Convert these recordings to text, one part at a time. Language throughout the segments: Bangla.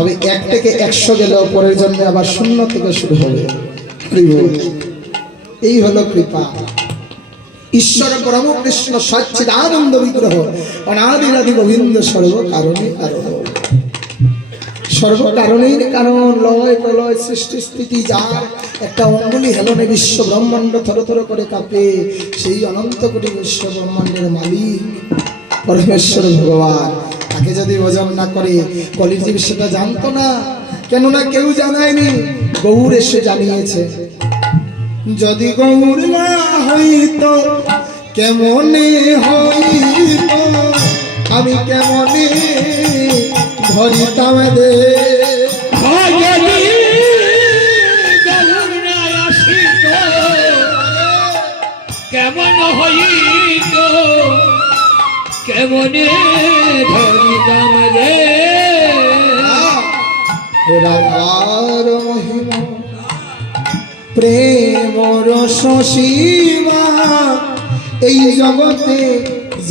তবে 1 থেকে 100 গেলেও পরের জন্মে আবার 0 থেকে শুরু হবে। এই হলো কৃপা। ঈশ্বর পরম কৃষ্ণ সচ্চিদানন্দ বিগ্রহ অনাদিরাদি গোবিন্দ সর্বকারণের কারণ। সর্বকারণের কারণ, লয় প্রলয় সৃষ্টি স্থিতি যার একটা অঙ্গুলি হেলনে বিশ্ব ব্রহ্মাণ্ড থরথর করে কাঁপে, সেই অনন্ত কোটি বিশ্ব ব্রহ্মাণ্ডের মালিক পরমেশ্বর ভগবান। তাকে যদি ভজন না করে কলির জীব সেটা জানতো না, কেননা কেউ জানায়নি, গৌর এসে জানিয়েছে। যদি গৌর না হইত কেমনে হইত, আমি কেমনে ধরিতাম দে। কেমন হইত কেমনে ধরিতাম রে। রাধার মহিমা প্রেম রসসীমা এই জগতে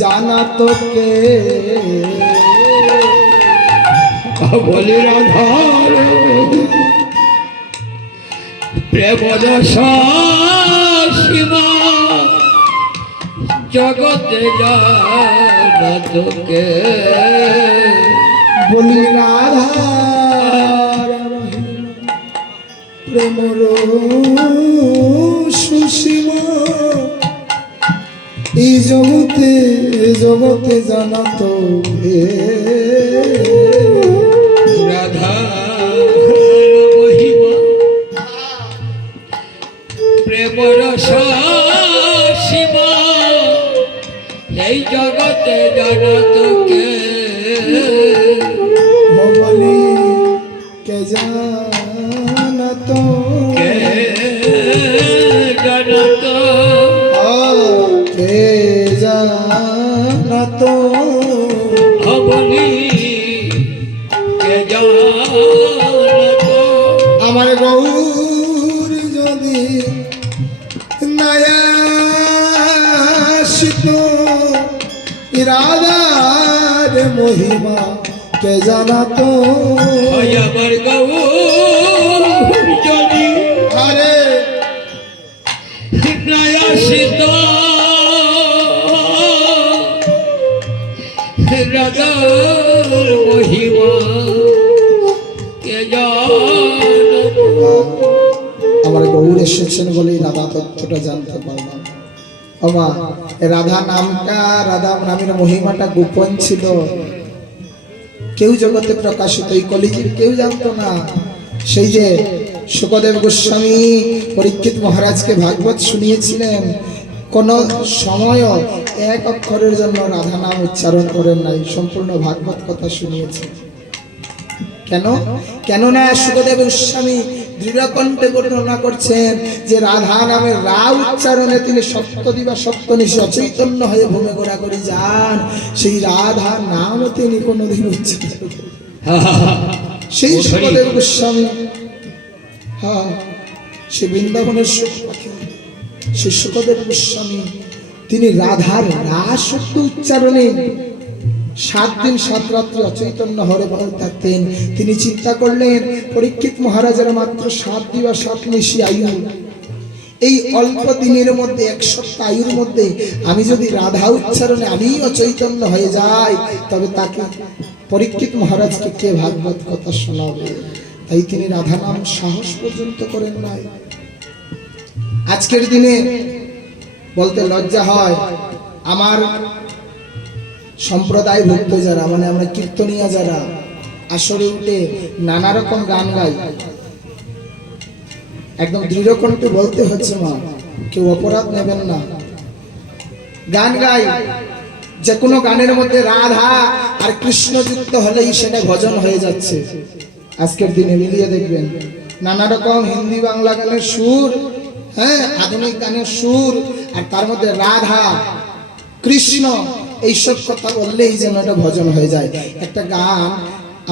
জানা তোকে। বলি রাধার প্রেম রসসীমা জগতে জানা তোকে। বলি রাধার প্রেম রসসীমা এই জগতে জগতে জানা তোকে। রাধা মহিমা প্রেম রসসীমা এই জগতে জানা তোকে। বলি কে জানা তো, কে জানা তো, কে জানা তো, বলি কে জানা তো। আমার গৌর যদি নায়াসিত রাধার মহিমা কে জানা তো। আমার গৌর যদি আরে নায়াসিত রাধার মহিমা কে জানা তো। আমার গৌর এসেছেন বলেই রাধা তথ্যটা জানতে পারলাম। আমা রাধা নামটা, রাধা নামের মহিমাটা গোপন ছিল, কেউ জগতে প্রকাশিত, এই কলিযুগ কেউ জানতো না। সেই যে শুকদেব গোস্বামী পরীক্ষিত মহারাজকে ভাগবত শুনিয়েছিলেন, কোন সময়ও 1 অক্ষরের জন্য রাধা নাম উচ্চারণ করেন নাই, সম্পূর্ণ ভাগবত কথা শুনিয়েছেন। কেন? কেননা শুকদেব গোস্বামী দৃঢ়কণ্ঠে বর্ণনা করছেন যে রাধা নামের রা উচ্চারণে তিনি সপ্তদিবা সপ্তনিশি অচৈতন্য হয়ে ভূমে ঘোরাঘুরি যান, সেই রাধা নাম তিনি কোনোদিন উচ্চারণ করেন। সেই শুকদেব গোস্বামী, হ্যাঁ, সে বৃন্দাবনের সুখ পাখি, সেই শুকদেব গোস্বামী তিনি রাধার রা শব্দ উচ্চারণে 7 দিন 7 রাত্রি অচৈতন্য হরে থাকতেন। তিনি চিন্তা করলেন, পরীক্ষিত মহারাজের মাত্র 7 দিবা 7 নিশি আয়ু, এই অল্প দিনের মধ্যে 1 সপ্তাহ আয়ুর মধ্যে আমি যদি রাধা উচ্চারণে আমি অচৈতন্য হয়ে যাই, তবে তাকে পরীক্ষিত মহারাজকে কে ভাগবত কথা শোনাবে? তাই তিনি রাধা নাম সাহস পর্যন্ত করেন নাই। আজকের দিনে বলতে লজ্জা হয়, আমার সম্প্রদায় ভক্ত যারা, মানে আমরা কীর্তনিয়া যারা আসরে উঠে নানা রকম গান গাই, একদম দৃঢ় কণ্ঠে বলতে হচ্ছে, মা কেউ অপরাধ নেবেন না, গান গাই, যে কোনো গানের মধ্যে রাধা আর কৃষ্ণ যুক্ত হলেই সেটা ভজন হয়ে যাচ্ছে। আজকের দিনে মিলিয়ে দেখবেন নানা রকম হিন্দি বাংলা গানের সুর, হ্যাঁ, আধুনিক গানের সুর, আর তার মধ্যে রাধা কৃষ্ণ এইসব কথা বললেই যেন এটা ভজন হয়ে যায়। একটা গান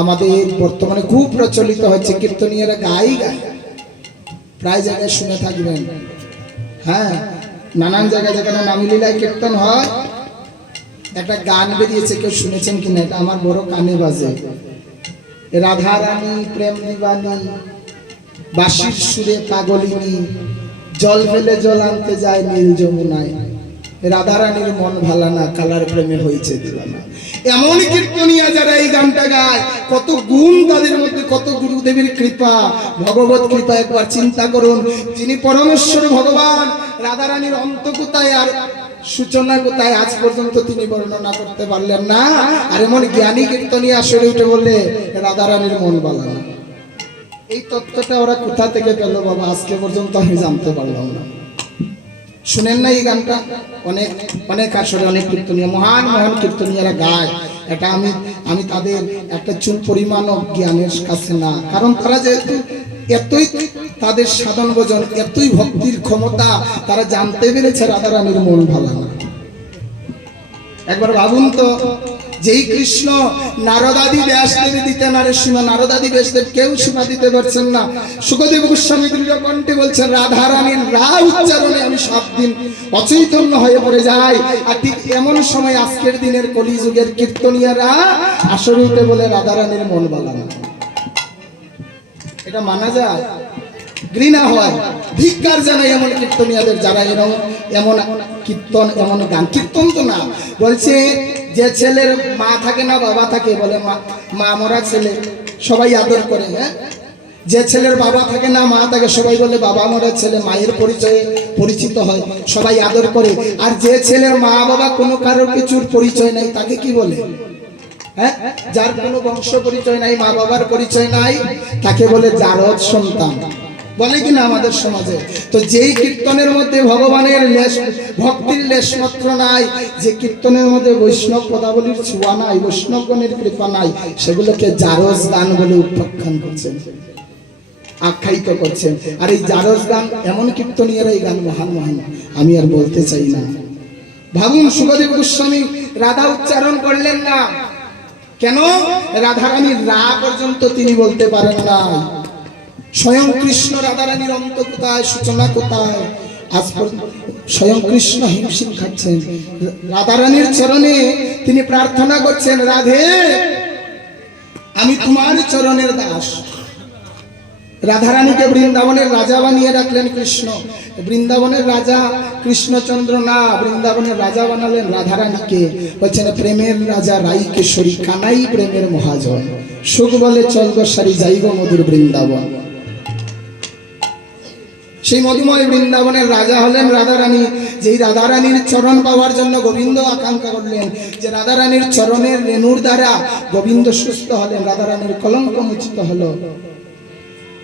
আমাদের বর্তমানে খুব প্রচলিত হচ্ছে, কীর্তনীয়রা গাই গায়, প্রায় জায়গায় শুনে থাকবেন। হ্যাঁ, নানান জায়গায় যেখানে নামলীলায় কীর্তন হয়, একটা গান বেরিয়েছে, কেউ শুনেছেন কিনা? এটা আমার বড় কানে বাজে। রাধা রানী প্রেম দিবানী, বাঁশির সুরে পাগলিনী, জল ফেলে জল আনতে যায় নীল যমুনায়। রাধা রানীর মন ভালা না, কালার প্রেমে হয়েছে দিবানা। এমন কীর্তনিয়া যারা এই গানটা গায়, কত গুণ তাদের মধ্যে, কত গুরুদেবের কৃপা, ভগবত কৃপা একবার চিন্তা করুন। যিনি পরমেশ্বর ভগবান, রাধা রানীর অন্ত কোথায় আর সূচনা কোথায় আজ পর্যন্ত তিনি বর্ণনা করতে পারলেন না। আর এমন জ্ঞানী কীর্তনিয়া আসরে উঠে বললে রাধা রানীর মন ভালা না। এই তত্ত্বটা ওরা কোথা থেকে পেল বাবা, আজকে পর্যন্ত আমি জানতে পারলাম না। শুনেন না এই গানটা? অনেক অনেক আসলে অনেক কীর্তনীয়, মহান মহান কীর্তনীয়রা গায়। এটা আমি তাদের একটা চুল পরিমাণও জ্ঞানের কাছে না, কারণ তারা যেহেতু এতই তাদের সাধন ভজন, এতই ভক্তির ক্ষমতা, তারা জানতে পেরেছে রাধা রানীর মন ভালো না। একবার ভাবুন তো, যেই কৃষ্ণ নারদাদি ব্যাসদেবী দিতেন আরে সীমা, নারদাদি ব্যাসদেব কেউ সীমা দিতে পারছেন না। সুখদেব গোস্বামী দৃঢ় কণ্ঠে বলছেন, রাধা রানীর রা উচ্চারণে আমি 7 দিন অচৈতন্য হয়ে পড়ে যাই। আর ঠিক এমন সময় আজকের দিনের কলিযুগের কীর্তনিয়ারা আসরে উঠে বলে রাধা রানীর মন ভালো না। এটা মানা যায়? ঘৃণা হয়, ধিক্কার জানাই এমন কীর্তনিয়াদের যারা এমন কীর্তন, এমন গান। কীর্তন তো না, বলছে যে ছেলের মা থাকে না বাবা থাকে, বলে মা মরা ছেলে, সবাই আদর করে। হ্যাঁ, যে ছেলের বাবা থাকে না মা থাকে, সবাই বলে বাবা মরা ছেলে, মায়ের পরিচয়ে পরিচিত হয়, সবাই আদর করে। আর যে ছেলের মা বাবা কোনো কারোর কিছুর পরিচয় নাই, তাকে কি বলে? হ্যাঁ, যার কোনো বংশ পরিচয় নাই, মা বাবার পরিচয় নাই, তাকে বলে জারদ সন্তান, বলে কিনা আমাদের সমাজে। তো যেই কীর্তনের মধ্যে ভগবানের ভক্তির লেশ মাত্র নাই, যে কীর্তনের মধ্যে বৈষ্ণব পদাবলীর ছোঁয়া নাই, বৈষ্ণবগণের কৃপা নাই, সেগুলোকে জারজ গান বলে উপাখ্যান করছেন, আখ্যায়িত করছেন। আর এই জারজ গান, এমন কীর্তনীয়রা এই গান মহান মহান, আমি আর বলতে চাই না। ভাবুন, সুখদেব গোস্বামী রাধা উচ্চারণ করলেন না কেন? রাধারানীর রা পর্যন্ত তিনি বলতে পারেন না। স্বয়ং কৃষ্ণ রাধারানীর অন্ত কোথায়, সূচনা কোথায়, আজ পর্যন্ত স্বয়ং কৃষ্ণ হিমশিম খাচ্ছেন। রাধারানীর চরণে তিনি প্রার্থনা করছেন, রাধে আমি তোমার চরণের দাস। রাধারানীকে বৃন্দাবনের রাজা বানিয়ে রাখলেন কৃষ্ণ। বৃন্দাবনের রাজা কৃষ্ণচন্দ্র না, বৃন্দাবনের রাজা বানালেন রাধারানীকে। বলছেন, প্রেমের রাজা রাই কেশরী, কানাই প্রেমের মহাজন, সুখ বলে চল গো সারি যাইব মধুর বৃন্দাবন। সেই মধুময় বৃন্দাবনের রাজা হলেন রাধারানী। যেই রাধারানীর চরণ পাওয়ার জন্য গোবিন্দ আকাঙ্ক্ষা করলেন, যে রাধারানীর চরণের রেণুর দ্বারা গোবিন্দ সুস্থ হলেন, রাধারানীর কলঙ্ক মোচিত হলো।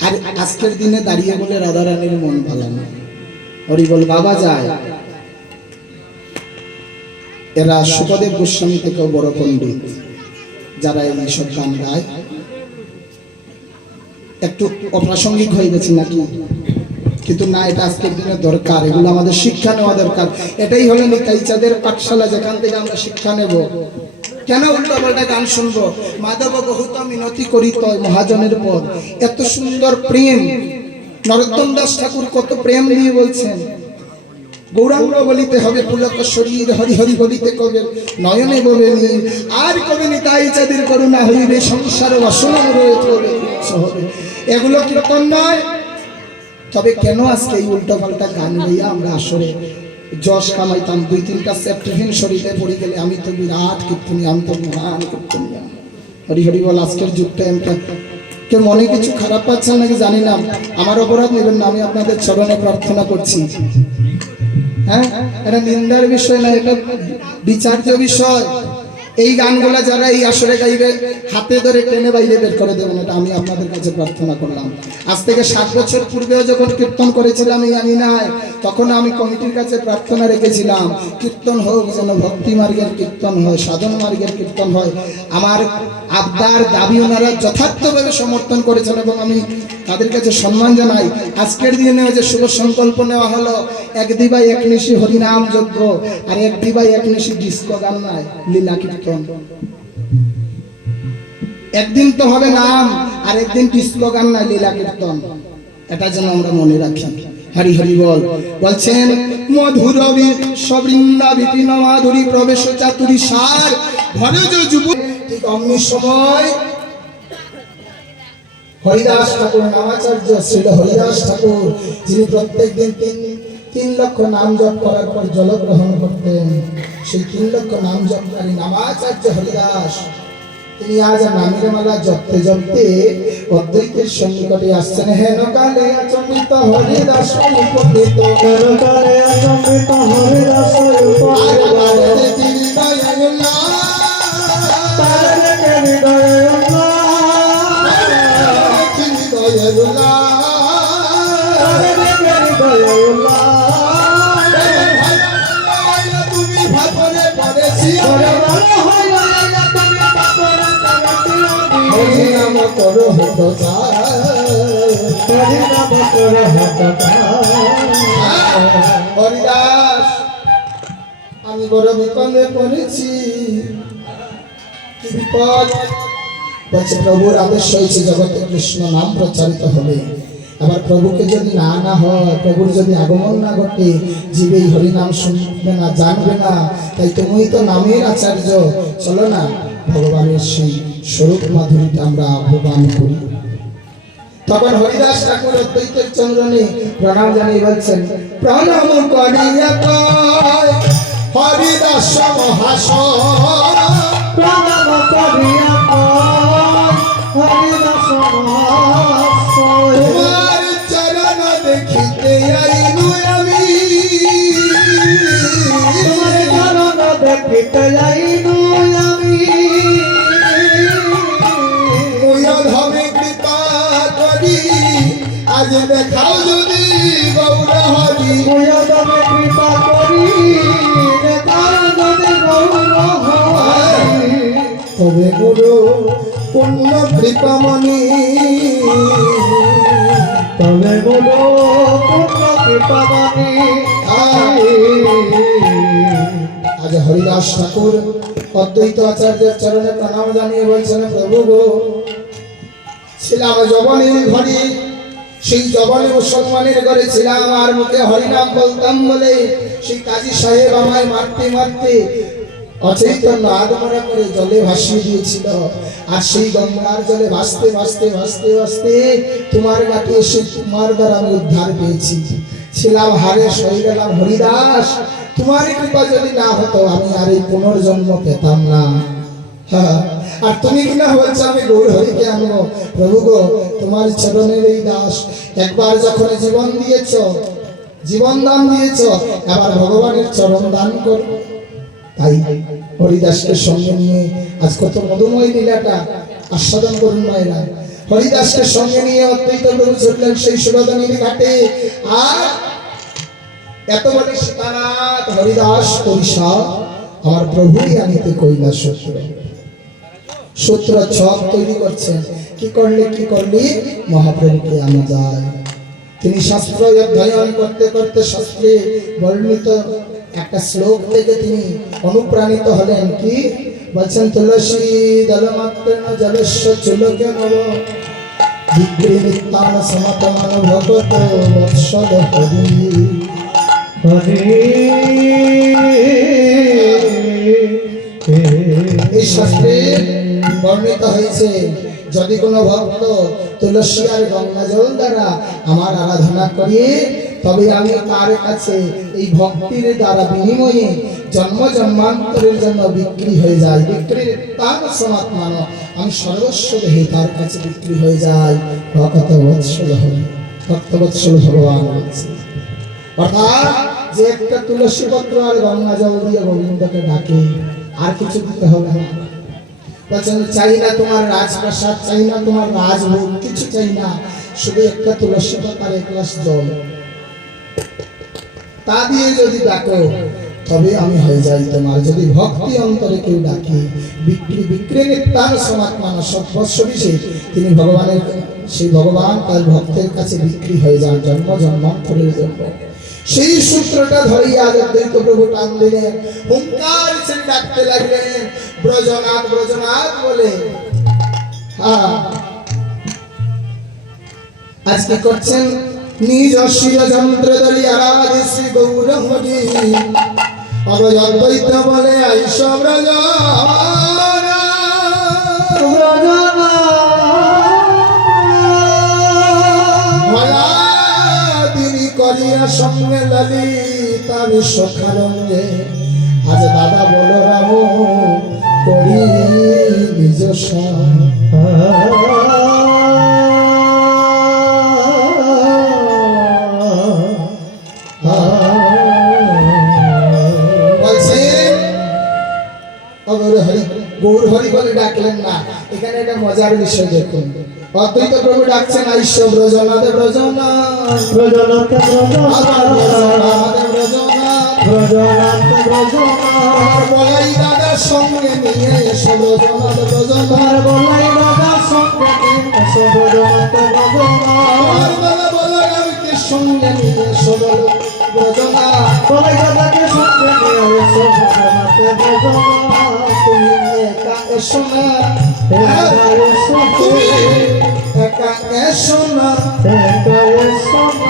আর আজকের দিনে দাঁড়িয়ে বলে রাধারানীর মন ভালো না। হরি বল বাবা যায়। এরা সুখদেব গোস্বামী থেকেও বড় পণ্ডিত যারা এই সব গান গায়। একটু অপ্রাসঙ্গিক হয়ে গেছে নাকি? কিন্তু না, এটা আজকের দিনে দরকার, এগুলো আমাদের শিক্ষা নেওয়া দরকার। এটাই হলো নিতাই চাঁদের পাঠশালা, যেখান থেকে আমরা শিক্ষা নেব। কেন উল্টো পাল্টা গান শুনবো? মাধব বহুত মিনতি করিত মহাজনের পদ, এত সুন্দর প্রেম। নরোত্তম দাস ঠাকুর কত প্রেম দিয়ে বলছেন, গৌরাঙ্গ বলিতে হবে পুলক শরীর, হরি হরি বলিতে কবে নয়নে ববে নীর, আর কবে নিতাই চাঁদের করুণা হইবে, সংসার বাসনা হবে। এগুলো কীর্তন নয়। তবে কেন আজকে এই উল্টো পাল্টা গান গাইয়া আমরা আসলে যশ কামাইতাম? 2-3টা সেপ্টিফিন শরীরে পড়ে গেলে আমি তো বিরাট কীর্তনী, আমি তো মহান কীর্তনী। হরি হরি বল। আজকের যুগটা কেউ মনে কিছু খারাপ পাচ্ছেন নাকি জানি না, আমার অপরাধ নেবেন না, আমি আপনাদের চরণে প্রার্থনা করছি। হ্যাঁ, এটা নিন্দার বিষয় না, এটা বিচার্য বিষয়। এই গানগুলা যারা এই আসরে গাইবে, হাতে ধরে টেনে বাইরে বের করে দেবেন, এটা আমি আপনাদের কাছে প্রার্থনা করলাম। আজ থেকে 7 বছর পূর্বেও যখন কীর্তন করেছিলাম এই আঙিনায়, তখন আমি কমিটির কাছে প্রার্থনা রেখেছিলাম, কীর্তন হোক যেন ভক্তি মার্গের কীর্তন হয়, সাধন মার্গের কীর্তন হয়। আমার আবদার দাবি ওনারা যথার্থভাবে সমর্থন করেছেন এবং আমি তাদের কাছে সম্মান জানাই। আজকের দিনে যে শুভ সংকল্প নেওয়া হলো, 1 দিবাই 1 নিশি হরিনাম যজ্ঞ, আর 1 দিবাই 1 নিশি ডিস্কো গান নয়, লীলা কীর্তন। একদিন তো হবে নাম, আর একদিন ডিস্কো গান নয়, লীলা কীর্তন। এটা যেন আমরা মনে রাখি। হরি হরি বল। বলছেন, মধুর সবৃন্দা বিপিন মাধুরী প্রবেশ চাতুরী সার ভরে যে যুব। ঠিক অমনি সময় হরিদাস ঠাকুর নামাচার্য শ্রীল হরিদাস ঠাকুর, যিনি প্রত্যেক দিন 3 লক্ষ নাম জপ করার পর জল গ্রহণ করতেন, সেই 3 লক্ষ নাম জপকারী নামাচার্য হরিদাস, তিনি আজ নামের মালা জপতে জপতে অদ্বৈতের সন্নিকটে আসছেন। হেন কালে আচম্বিত হরিদাস উপনীত, হেন কালে আচম্বিত হরিদাস উপনীত, তার দেখে হৃদয়ে তুমি ভাবরে পড়েছি হরিনাম করো হত হরিদাস, আমি বড় বিপদে পড়েছি। কি বিপদ? বলছে প্রভুর আদেশ হয়েছে জগতে কৃষ্ণ নাম প্রচারিত হবে। আবার প্রভুকে যদি না হয়, প্রভুর যদি আগমন না ঘটে, জীবে হরিনাম শুনবে না, জানবে না। তাই তুমি তো নামের আচার্য, চলো না ভগবানের সেই স্বরূপ মাধুরীটা আমরা আহ্বান করি। তখন হরিদাস ঠাকুর অদ্বৈতের চরণে প্রণাম জানিয়ে বলছেন, প্রণাম করিয়া কয় হরিদাস মহাশয়, প্রণাম করিয়া কয় হরিদাস মহাশয়, তোমার চরণ দেখিতে আইনু আমি, তোমার চরণ দেখিতে আইনু আমি, ধমে কৃপা করি আজ দেখাও যদি গৌর হরি, তুমি কৃপা করি দেখাও যদি গৌর হরি, তবে গুরু পূর্ণ কৃপামণি, তবে বলো পূর্ণ কৃপামণি। আজ হরিদাস ঠাকুর অদ্বৈত আচার্যের চরণে প্রণাম জানিয়ে বলছেন, প্রভু গো, ছিলাম যবনের ঘরে, সেই যবনে মুসলমানের ঘরে ছিলাম, আর মুখে হরিনাম বলতাম বলে সেই কাজী সাহেব আমায় মারতে মারতে অচৈতন্য আদমরা করে জলে ভাসিয়ে দিয়েছিল। আর সেই গঙ্গার জলে ভাসতে ভাসতে ভাসতে ভাসতে তোমার কাছে এসে তোমার দ্বারা আমি উদ্ধার পেয়েছি। ছিলাম হারে সই গেলাম হরিদাস, তোমার কৃপা যদি না হতো আমি আর এই পুনর্জন্ম পেতাম না। হ্যাঁ, আর তুমি কিনা বলছো আমি গৌর হরিকে আনবো। প্রভু গো, তোমার চরণের এই দাস, একবার যখন জীবন দিয়েছ, জীবন দান দিয়েছ, আবার ভগবানের চরণ দান করো। তাই হরিদাসকে সঙ্গে নিয়ে আজ কত মধুময় লীলাটা আস্বাদন করুন মায়েরা। হরিদাসকে সঙ্গে নিয়ে অদ্বৈত প্রভু চললেন সেই সুরধনীর ঘাটে। আর এত বড় সীতানাথ হরিদাস পরিষা আমার প্রভুই আনিতে কৈলাস সূত্র, সূত্র ছক তৈরি করছেন। কি করলে মহাপ্রভুকে আনা যায়। তিনি শাস্ত্র অধ্যয়ন করতে করতে শাস্ত্রে বর্ণিত একটা শ্লোক থেকে তিনি অনুপ্রাণিত হলেন। কি বলছেন? তুলসী দলমাত্র জলস্য চুলকে নব বিক্রিমিত্তান সমতমান ভগত বৎসল হরি হরি। এই শাস্ত্রে বর্ণিত হয়েছে, যদি কোনো ভক্ত তুলসী আর গঙ্গা জল দ্বারা আমার আরাধনা করিয়ে, তবে আমি তার কাছে এই ভক্তির দ্বারা বিনিময়ে জন্ম জন্মান্তরের জন্য বিক্রি হয়ে যায়। বিক্রির তার সমাত্মান, আমি সর্বস্ব দেহে তার কাছে বিক্রি হয়ে যায়। ভক্ত বৎসল হরি, ভক্ত বৎসল ভগবান বলছে। অর্থাৎ যে একটা তুলসী পত্র আর গঙ্গা জল দিয়ে গোবিন্দকে ডাকে, আর কিছু দিতে হবে না। বলছেন চাই না তোমার রাজপ্রাসাদ, চাই না তোমার রাজভোগ, কিছু চাই না, শুধু একটা তুলসী পাতার 1 গ্লাস জল, তা দিয়ে যদি ডাকো তবে আমি হয়ে যাই তোমার। যদি ভক্তি অন্তরে কেউ ডাকে, বিক্রি তার সমাত্মান সর্বস্বী, তিনি ভগবানের, সেই ভগবান তার ভক্তের কাছে বিক্রি হয়ে যান জন্ম জন্মান্তরের জন্য। সেই সূত্রটা ধরিয়া অদ্বৈত প্রভু টান দিলেন, হুঙ্কার ছেড়ে ডাকতে লাগলেন, ব্রজনাথ ব্রজনাথ বলে। আজকে করছেন নিজ শির যন্ত্র ধরি আরাধ শ্রী গৌর হরি। অদ্বৈত বলে আইস ব্রজনাথ সঙ্গে ললিতা বিশ্বখানন্দে আজ দাদা বলরাম করি নিজ গৌর হরি বলে ডাকলেন না। এখানে একটা মজার বিষয় দেখুন, অদ্বৈত প্রভু ডাকছেন আইস ব্রজনাথ ব্রজনাথ ব্রজনাথ ব্রজনাথ বলাই দাদার সঙ্গে নিয়ে এসো ব্রজনাথ ব্রজনাথ বলাই দাদার সঙ্গে এসো ব্রজনাথ ব্রজনাথ বলরামকে সঙ্গে নিয়ে এসো ব্রজনাথ বলাই দাদাকে সঙ্গে নিয়ে এসো ব্রজনাথ ব্রজনাথ তুমি একা এসো না, তুমি একা এসো না,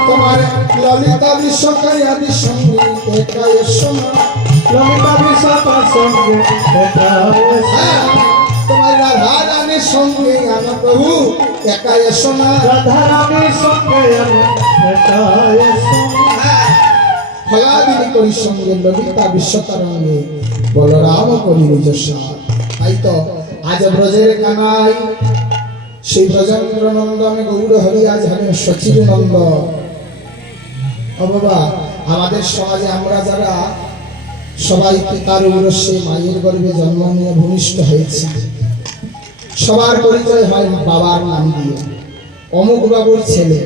তোমার ললিতা বিশ্বকারী আদি সঙ্গে একা এসো না, ললিতা বিশ্বকার সঙ্গে একা এসো তোমার রাধা রানীর সঙ্গে আমার প্রভু একা এসো না, রাধা রানীর সঙ্গে একা এসো ফলাদিনী করি সঙ্গে ললিতা বিশ্বকারণে বলরাম করি নিজস্ব। তাই তো আজ ব্রজের কানাই সেই ব্রজেন্দ্র নন্দনে গৌর হরি আজ হলেন সচির নন্দ। ও বাবা, আমাদের সমাজে আমরা যারা সবাই পিতার উরস্যে মায়ের গর্ভে জন্ম নিয়ে ভূমিষ্ঠ হয়েছি, সবার পরিচয় হয় বাবার নাম দিয়ে, অমুক বাবুর ছেলে,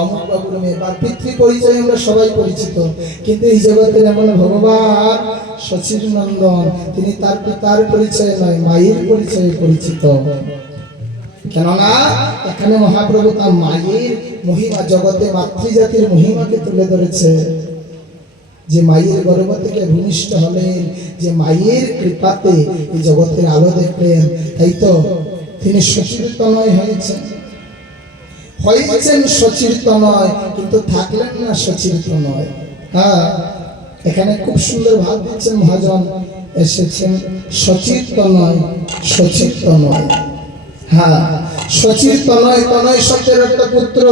অমুক বাবুর মেয়ে, বা পিতৃ পরিচয় আমরা সবাই পরিচিত। কিন্তু এই জগতের এমন ভগবান সচির নন্দন, তিনি তার পিতার পরিচয় নয় মায়ের পরিচয়ে পরিচিত। কেননা এখানে মহাপ্রভু তার মায়ের মহিমা, জগতে মাতৃজাতির মহিমাকে তুলে ধরেছে। যে মায়ের গর্ভ থেকে ভূমিষ্ঠ হলেন, যে মায়ের কৃপাতে এই জগতের আলো দেখলেন, তাই তো তিনি সচিরতনয় হয়েছেন। হয়েছেন সচিরতনয়, কিন্তু থাকলেন না সচিরতনয়। হ্যাঁ, এখানে খুব সুন্দর ভাব দিচ্ছেন মহাজন, এসেছেন সচিরতনয় সচিরতনয়। হ্যাঁ, সচিরতনয়, তনয় শব্দের একটা পুত্র,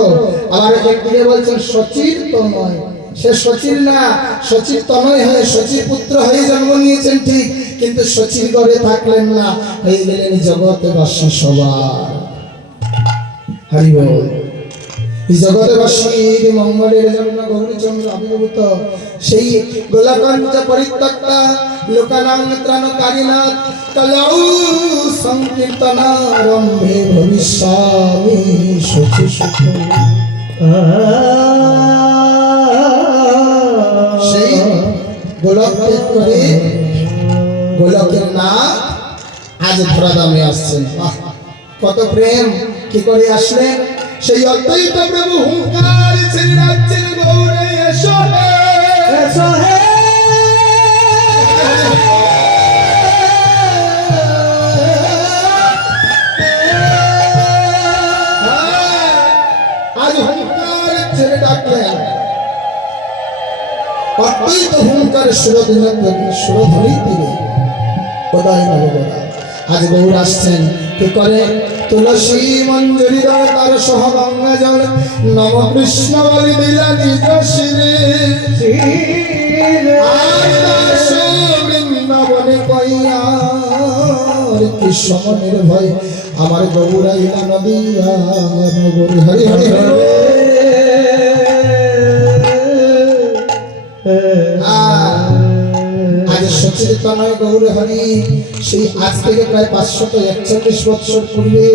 আবার একদিকে বলছেন সচিরতনয়। সে সচির না, সচির তনয় হয়ে সচির পুত্র হয়ে জন্ম নিয়েছেন ঠিক, কিন্তু সচির ঘরে থাকলেন না, হয়ে গেলেন জগৎবাসী সবার। হরি বল। এই জগৎবাসীর মঙ্গলের জন্য গৌরীচন্দ্র আবির্ভূত সেই গোলাকঞ্চ পরিত্যক্তা লোকানাং ত্রাণকারিণাথ কলৌ সংকীর্তনারম্ভে ভবিষ্যামি সচি সুখ। সেই গোলক ত্যাগ করে গোলকের নাম আজ ধরাধামে আসছেন। কত প্রেম, কি করে আসলেন? সেই অদ্বৈত প্রভু হুঙ্কার ছেড়ে রাজ্যের গৌরে এসো হে, এসো হে আজ হুঙ্কার ছেড়ে ডাকলেন। অদ্বৈত হুঙ্কার সুরধ্বনি তীরে কোথায় নবগোড়া আজ গৌর আসছেন। কি করে? তুলসী মঞ্জুরি দল তার সহ গঙ্গা জল নম কৃষ্ণ বলি দিলা নিজ শিরে। বৃন্দাবনে কইয়া কৃষ্ণ নির্ভয় আমার গৌরাইলা নদিয়া নগরী। হরি হরি হরি। আজ সচিরতনয় গৌর হরি সেই আজ থেকে প্রায় 541 বৎসর পূর্বে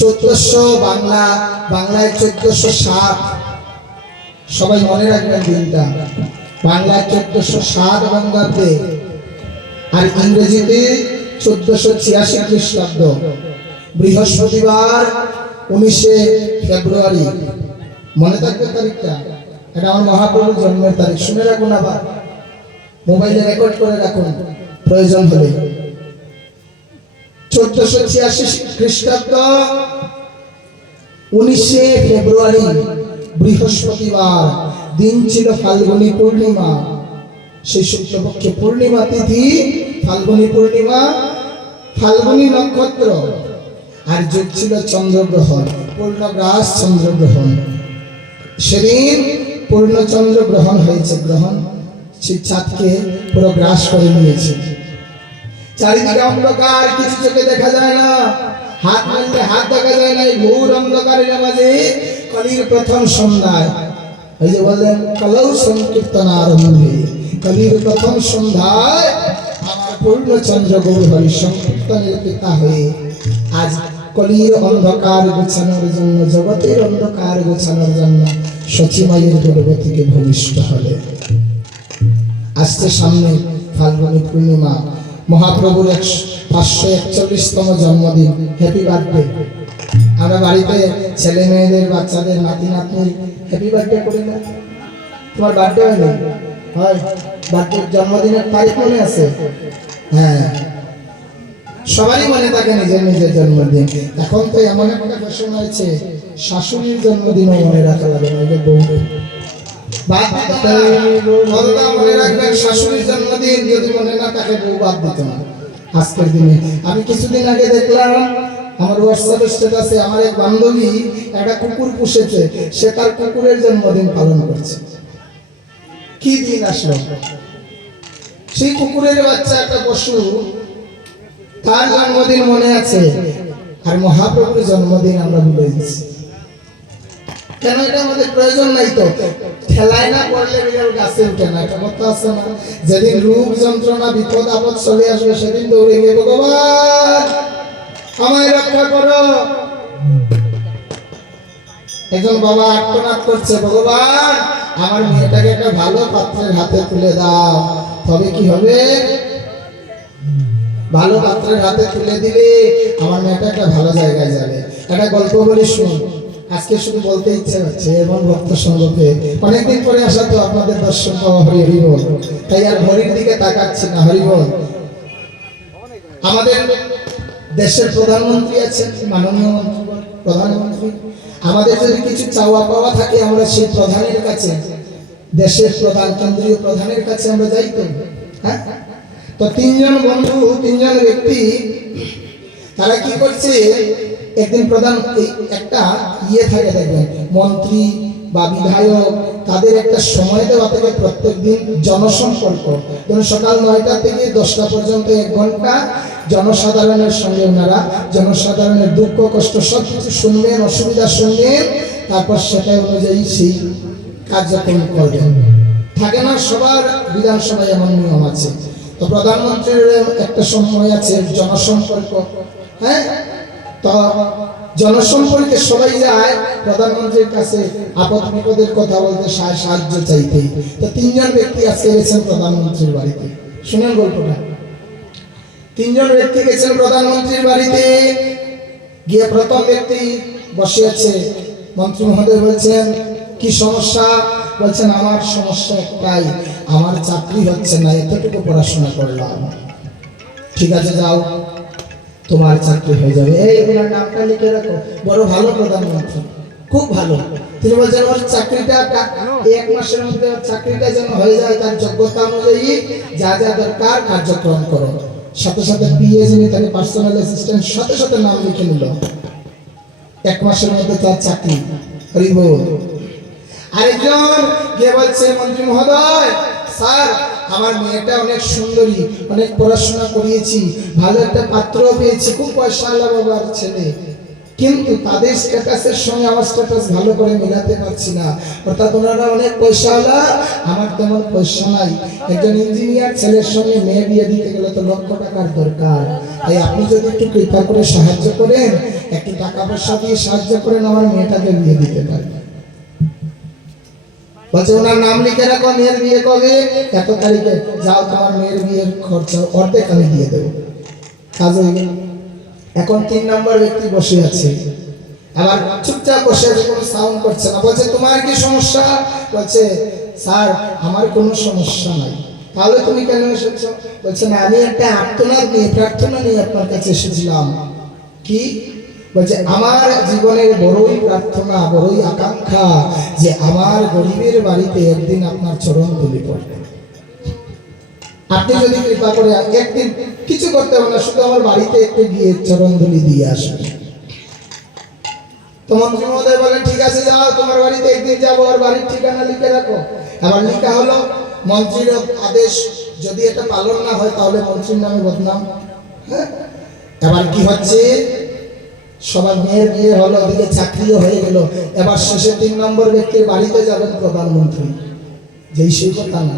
1400 বাংলায় 1407, সবাই মনে রাখবেন দিনটা, বাংলায় 1407 বঙ্গাব্দে আর ইংরেজিতে 1486 খ্রিস্টাব্দ, বৃহস্পতিবার 19শে ফেব্রুয়ারি। মনে থাকবে তারিখটা, এটা আমার মহাপ্রভুর জন্মের তারিখ। শুনে রাখুন, আবার মোবাইলে রেকর্ড করে রাখুন প্রয়োজন হলে। 1486 খ্রিস্টাব্দ 19শে ফেব্রুয়ারি, বৃহস্পতিবার, দিন ছিল ফাল্গুনী পূর্ণিমা। সেই শুক্লপক্ষে পূর্ণিমা তিথি, ফাল্গুনী পূর্ণিমা, ফাল্গুনী নক্ষত্র, আর যুগ ছিল চন্দ্রগ্রহণ, পূর্ণগ্রাস চন্দ্রগ্রহণ। সেদিন পূর্ণচন্দ্র গ্রহণ হয়েছে, গ্রহণ সেই চাঁদকে পুরো গ্রাস করে নিয়েছে। চারিদিকে অন্ধকার, কিছু চোখে দেখা যায় না, হাত মারলে হাত দেখা যায় না। এই ঘোর অন্ধকারের মাঝে কলির প্রথম সন্ধ্যায়, ওই যে বললেন কলৌ সংকীর্তন আরম্ভে, কলির প্রথম সন্ধ্যায় আমার পূর্ণচন্দ্র গৌর হরি সংকীর্তনের পিতা হয়ে আজ কলির অন্ধকার গোছানোর জন্য, জগতের অন্ধকার গোছানোর জন্য সচিমায়ের গর্ভ থেকে ভূমিষ্ঠ হলে। আসছে সামনে ফাল্গুনী পূর্ণিমা, মহাপ্রভুর 541তম জন্মদিন। Happy birthday. আমরা বাড়িতে ছেলে মেয়েদের, বাচ্চাদের, নাতি নাতনি হ্যাপি বার্থডে করি না? তোমার বার্থডে হয় না? হয়। বার্থডে জন্মদিনের তারিখ মনে আছে? হ্যাঁ, সবারই মনে থাকে নিজের নিজের জন্মদিন। এখন তো এমন একটা ফ্যাশন হয়েছে, শাশুড়ির জন্মদিনও মনে রাখা লাগে না। বউ মনে রাখবেন শাশুড়ির জন্মদিন, যদি মনে না থাকে বউ বাদ দিত না। আজকের দিনে আমি কিছুদিন আগে দেখলাম আমার হোয়াটসঅ্যাপ স্ট্যাটাসে আমার এক বান্ধবী একটা কুকুর পুষেছে, সে তার কুকুরের জন্মদিন পালন করছে। কি দিন আসলো! সেই কুকুরের বাচ্চা একটা পশু, তার জন্মদিন মনে আছে, আর মহাপ্রভুর জন্মদিন আমরা ভুলে গেছি। কেন? এটা আমাদের প্রয়োজন নাই তো। ঠেলায় না পড়লে বিড়াল গাছে উঠে না, এটা কথা আছে না? যেদিন রোগ যন্ত্রণা বিপদ আপদ চলে আসবে সেদিন দৌড়ে গিয়ে ভগবান আমায় রক্ষা করো। একজন বাবা আর্তনাদ করছে, ভগবান আমার মেয়েটাকে একটা ভালো পাত্রের হাতে তুলে দাও। তবে কি হবে? ভালো পাত্রের হাতে তুলে দিলে আমার মেয়েটা একটা ভালো জায়গায় যাবে। একটা গল্প বলি শুন, আজকে শুধু বলতে ইচ্ছে হচ্ছে, এবং ভক্ত সঙ্গতে অনেকদিন পরে আসা তো আপনাদের দর্শন পাওয়া, হরি হরি বল, তাই আর ঘড়ির দিকে তাকাচ্ছি না, হরি বল। আমাদের দেশের প্রধানমন্ত্রী আছেন, মাননীয় প্রধানমন্ত্রী। আমাদের যদি কিছু চাওয়া পাওয়া থাকে আমরা সেই প্রধানের কাছে, দেশের প্রধান, কেন্দ্রীয় প্রধানের কাছে আমরা যাই তো। হ্যাঁ, তো তিনজন বন্ধু, তিনজন ব্যক্তি, তারা কি করছে, একদিন প্রধান একটা থাকে দেখবেন, মন্ত্রী বা বিধায়ক, তাদের একটা সময় দেওয়া থেকে প্রত্যেকদিন জনসম্পর্ক, যেমন সকাল 9টা থেকে 10টা পর্যন্ত 1 ঘন্টা জনসাধারণের সঙ্গে ওনারা জনসাধারণের দুঃখ কষ্ট সব কিছু শুনবেন, অসুবিধা শুনবেন, তারপর সেটা অনুযায়ী সেই কার্যক্রম করবেন। থাকে না সবার বিধানসভায় এমন নিয়ম আছে। তো প্রধানমন্ত্রীর একটা সময় আছে জনসম্পর্ক। হ্যাঁ, তো জনসম্পর্কে সবাই যায় প্রধানমন্ত্রীর কাছে আপদ বিপদের কথা বলতে, সাহায্য চাইতে। তো তিনজন ব্যক্তি আজকে গেছেন প্রধানমন্ত্রীর বাড়িতে। শুনেন গল্পটা। তিনজন ব্যক্তি গেছেন প্রধানমন্ত্রীর বাড়িতে। গিয়ে প্রথম ব্যক্তি বসে আছে, মন্ত্রী মহোদয় বলছেন কি সমস্যা? বলছেন আমার সমস্যা একটাই, আমার চাকরি হচ্ছে না, এতটুকু পড়াশোনা করলাম। ঠিক আছে, যাও, তোমার চাকরি হয়ে যাবে। এই ওনার নামটা লিখে রাখো, বড় ভালো প্রধানমন্ত্রী, খুব ভালো। তিনি বলছেন ওর চাকরিটা 1 মাসের মধ্যে ওর চাকরিটা যেন হয়ে যায়, তার যোগ্যতা অনুযায়ী যা যা দরকার কার্যক্রম করো। সাথে সাথে পিএ যিনি তাকে পার্সোনাল অ্যাসিস্ট্যান্ট, সাথে সাথে নাম লিখে নিল। 1 মাসের মধ্যে তার চাকরি। হরিব। আরেকজন গিয়ে বলছে, মন্ত্রী মহোদয়, স্যার আমার মেয়েটা অনেক সুন্দরী, অনেক পড়াশোনা করিয়েছি, ভালো একটা পাত্র পেয়েছি, খুব পয়সাওয়ালা বাবার ছেলে, কিন্তু তাদের স্ট্যাটাসের সঙ্গে আমার স্ট্যাটাস ভালো করে মেলাতে পারছি না। অর্থাৎ ওনারা অনেক পয়সাওয়ালা, আমার তেমন পয়সা নাই। একজন ইঞ্জিনিয়ার ছেলের সঙ্গে মেয়ে বিয়ে দিতে গেলে তো লক্ষ টাকার দরকার। তাই আপনি যদি একটু কৃপা করে সাহায্য করেন, একটু টাকা পয়সা দিয়ে সাহায্য করেন, আমার মেয়েটাকে বিয়ে দিতে পারেন। বলছে ওনার নাম লিখে রাখো, মেয়ের বিয়ে কবে? এত তারিখে। যাও, তোমার মেয়ের বিয়ের খরচা অর্ধেক আমি দিয়ে দেবো। কাজ হয়ে গেল। এখন 3 নম্বর ব্যক্তি বসে আছে, আবার চুপচাপ বসে আছে, কোনো সাউন্ড করছে না। বলছে তোমার কি সমস্যা? বলছে স্যার আমার কোনো সমস্যা নাই। তাহলে তুমি কেন এসেছো? বলছে না, আমি একটা আর্তনাদ নিয়ে, প্রার্থনা নিয়ে আপনার কাছে এসেছিলাম। কি? বলছে আমার জীবনের বড়ই প্রার্থনা, বড়ই আকাঙ্ক্ষা যে আমার গরিবের বাড়িতে একদিন আপনার চরণ ধুলি পড়বে। আপনি যদি কৃপা করে একদিন কিছু করতে হবে না, শুধু আমার বাড়িতে একটু গিয়ে চরণ ধুলি দিয়ে আসবেন। তো মন্ত্রী মহোদয় বলেন ঠিক আছে যাও, তোমার বাড়িতে একদিন যাবো, আর বাড়ির ঠিকানা লিখে রাখো। আবার লিখা হলো। মন্ত্রীর আদেশ যদি এটা পালন না হয় তাহলে মন্ত্রীর নামে বদনাম। হ্যাঁ, এবার কি হচ্ছে, সবার মেয়ের বিয়ে হলো, ওদিকে চাকরিও হয়ে গেল। এবার শেষে 3 নম্বর ব্যক্তির বাড়িতে যাবেন প্রধানমন্ত্রী, যেই সেই কথা না।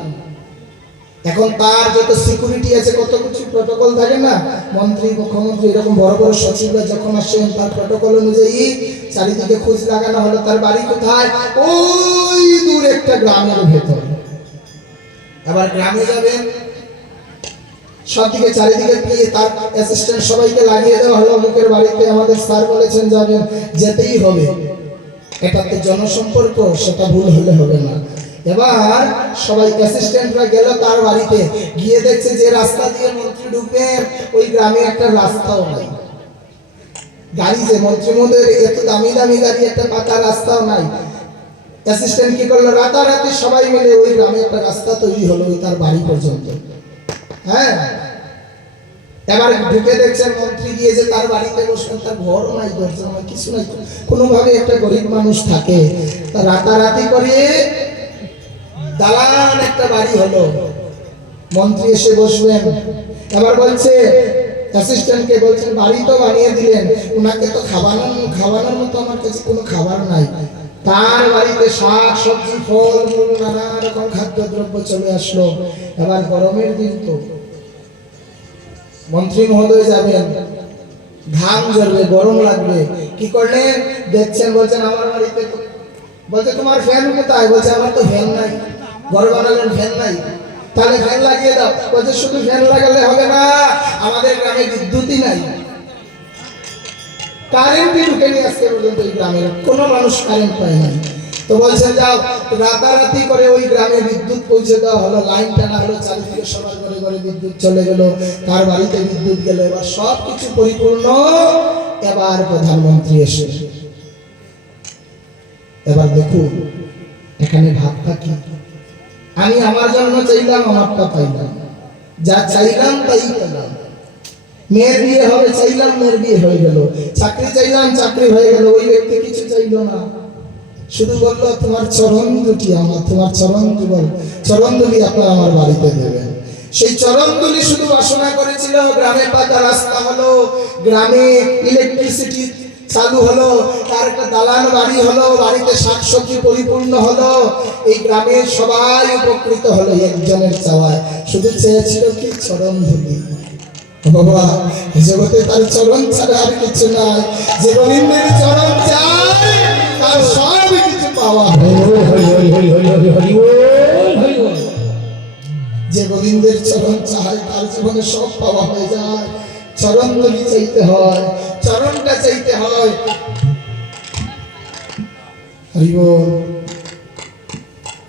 এখন তার যত সিকিউরিটি আছে, কত কিছু প্রটোকল থাকে না, মন্ত্রী মুখ্যমন্ত্রী এরকম বড় বড় সচিবরা যখন আসেন, তার প্রটোকল অনুযায়ী চারিদিকে খোঁজ লাগানো হলো তার বাড়ি কোথায়, ওই দূর একটা গ্রামের ভেতর। এবার গ্রামে যাবেন, সবদিকে চারিদিকে পেয়ে তার অ্যাসিস্ট্যান্ট সবাইকে লাগিয়ে দেওয়া হলো, মুখের বাড়িতে আমাদের স্যার বলেছেন যাবেন, যেতেই হবে। এটাতে জনসম্পর্ক, সেটা ভুল হলে হবে না। এবার সবাই অ্যাসিস্ট্যান্টরা গেল তার বাড়িতে, গিয়ে দেখছে যে রাস্তা দিয়ে মন্ত্রী ঢুকবেন ওই গ্রামে একটা রাস্তাও নাই। গাড়ি যে মন্ত্রী মহোদয়ের এত দামি দামি গাড়ি, একটা পাকা রাস্তাও নাই। অ্যাসিস্ট্যান্ট কি করলো, রাতারাতি সবাই মিলে ওই গ্রামে একটা রাস্তা তৈরি হলো ওই তার বাড়ি পর্যন্ত। হ্যাঁ, এবার ঢুকে দেখছেন মন্ত্রী গিয়ে যে তার বাড়িতে বসবেন, তার ঘর নাই, দরজা নাই, কিছু নাই, কোনোভাবে একটা গরিব মানুষ থাকে। তা রাতারাতি করে দালান একটা বাড়ি হলো, মন্ত্রী এসে বসবেন। এবার বলছে অ্যাসিস্ট্যান্টকে, বলছেন বাড়ি তো বানিয়ে দিলেন, ওনাকে তো খাওয়ানোর মতো আমার কাছে কোনো খাবার নাই। তার বাড়িতে শাক সবজি ফল মূল নানা রকম খাদ্যদ্রব্য চলে আসলো। এবার গরমের দিন তো, মন্ত্রী মহোদয় যাবেন, ঘাম ঝরবে, গরম লাগবে, কি করলেন দেখছেন, বলছেন আমার বাড়িতে তো, বলছে তোমার ফ্যান কোথায়, বলছে আমার তো ফ্যান নাই। ঘর বানালেন, ফ্যান নাই, তাহলে ফ্যান লাগিয়ে দাও। বলছে শুধু ফ্যান লাগালে হবে না, আমাদের গ্রামে বিদ্যুৎই নাই, কারেন্টই ঢুকে নিয়ে আসতে পর্যন্ত এই গ্রামের কোনো মানুষ কারেন্ট পায় না। তো বলছে যাও, রাতারাতি করে ওই গ্রামে বিদ্যুৎ পৌঁছে দেওয়া হলো, লাইন টানা হলো, চারিদিকে সবার ঘরে ঘরে বিদ্যুৎ চলে গেল, তার বাড়িতে বিদ্যুৎ গেল। এবার সব কিছু পরিপূর্ণ। এবার প্রধানমন্ত্রী এসে, এবার দেখুন এখানে ভাবটা কি, আমি আমার জন্য চাইলাম, আমারটা পাইলাম, যা চাইলাম তাই পেলাম। মেয়ের বিয়ে হবে চাইলাম, মেয়ের বিয়ে হয়ে গেল। চাকরি চাইলাম, চাকরি হয়ে গেল। ওই ব্যক্তি কিছু চাইল না, শুধু বললো তোমার চরণ দুটি আমার, তোমার চরণ যুগল, চরণ দুলি আপনার আমার বাড়িতে দেবেন। সেই চরণ দুলি শুধু বাসনা করেছিল, গ্রামে পাকা রাস্তা হলো, গ্রামে ইলেকট্রিসিটি চালু হলো, তার একটা দালান বাড়ি হলো, বাড়িতে শাকসবজি পরিপূর্ণ হলো, এই গ্রামের সবাই উপকৃত হলো একজনের চাওয়ায়। শুধু চেয়েছিল কি, চরণ ধুলি। বাবা, এই জগতে তার চরণ ছাড়া আর কিছু নাই। যে গোবিন্দের চরণ চায় তার সব কিছু পাওয়া হয়। যে গোবিন্দের চরণ চায় তার জীবনে সব পাওয়া হয়ে যায়। চরণ ধুলি চাইতে হয়, চরণটা চাইতে হয়। হরি বল,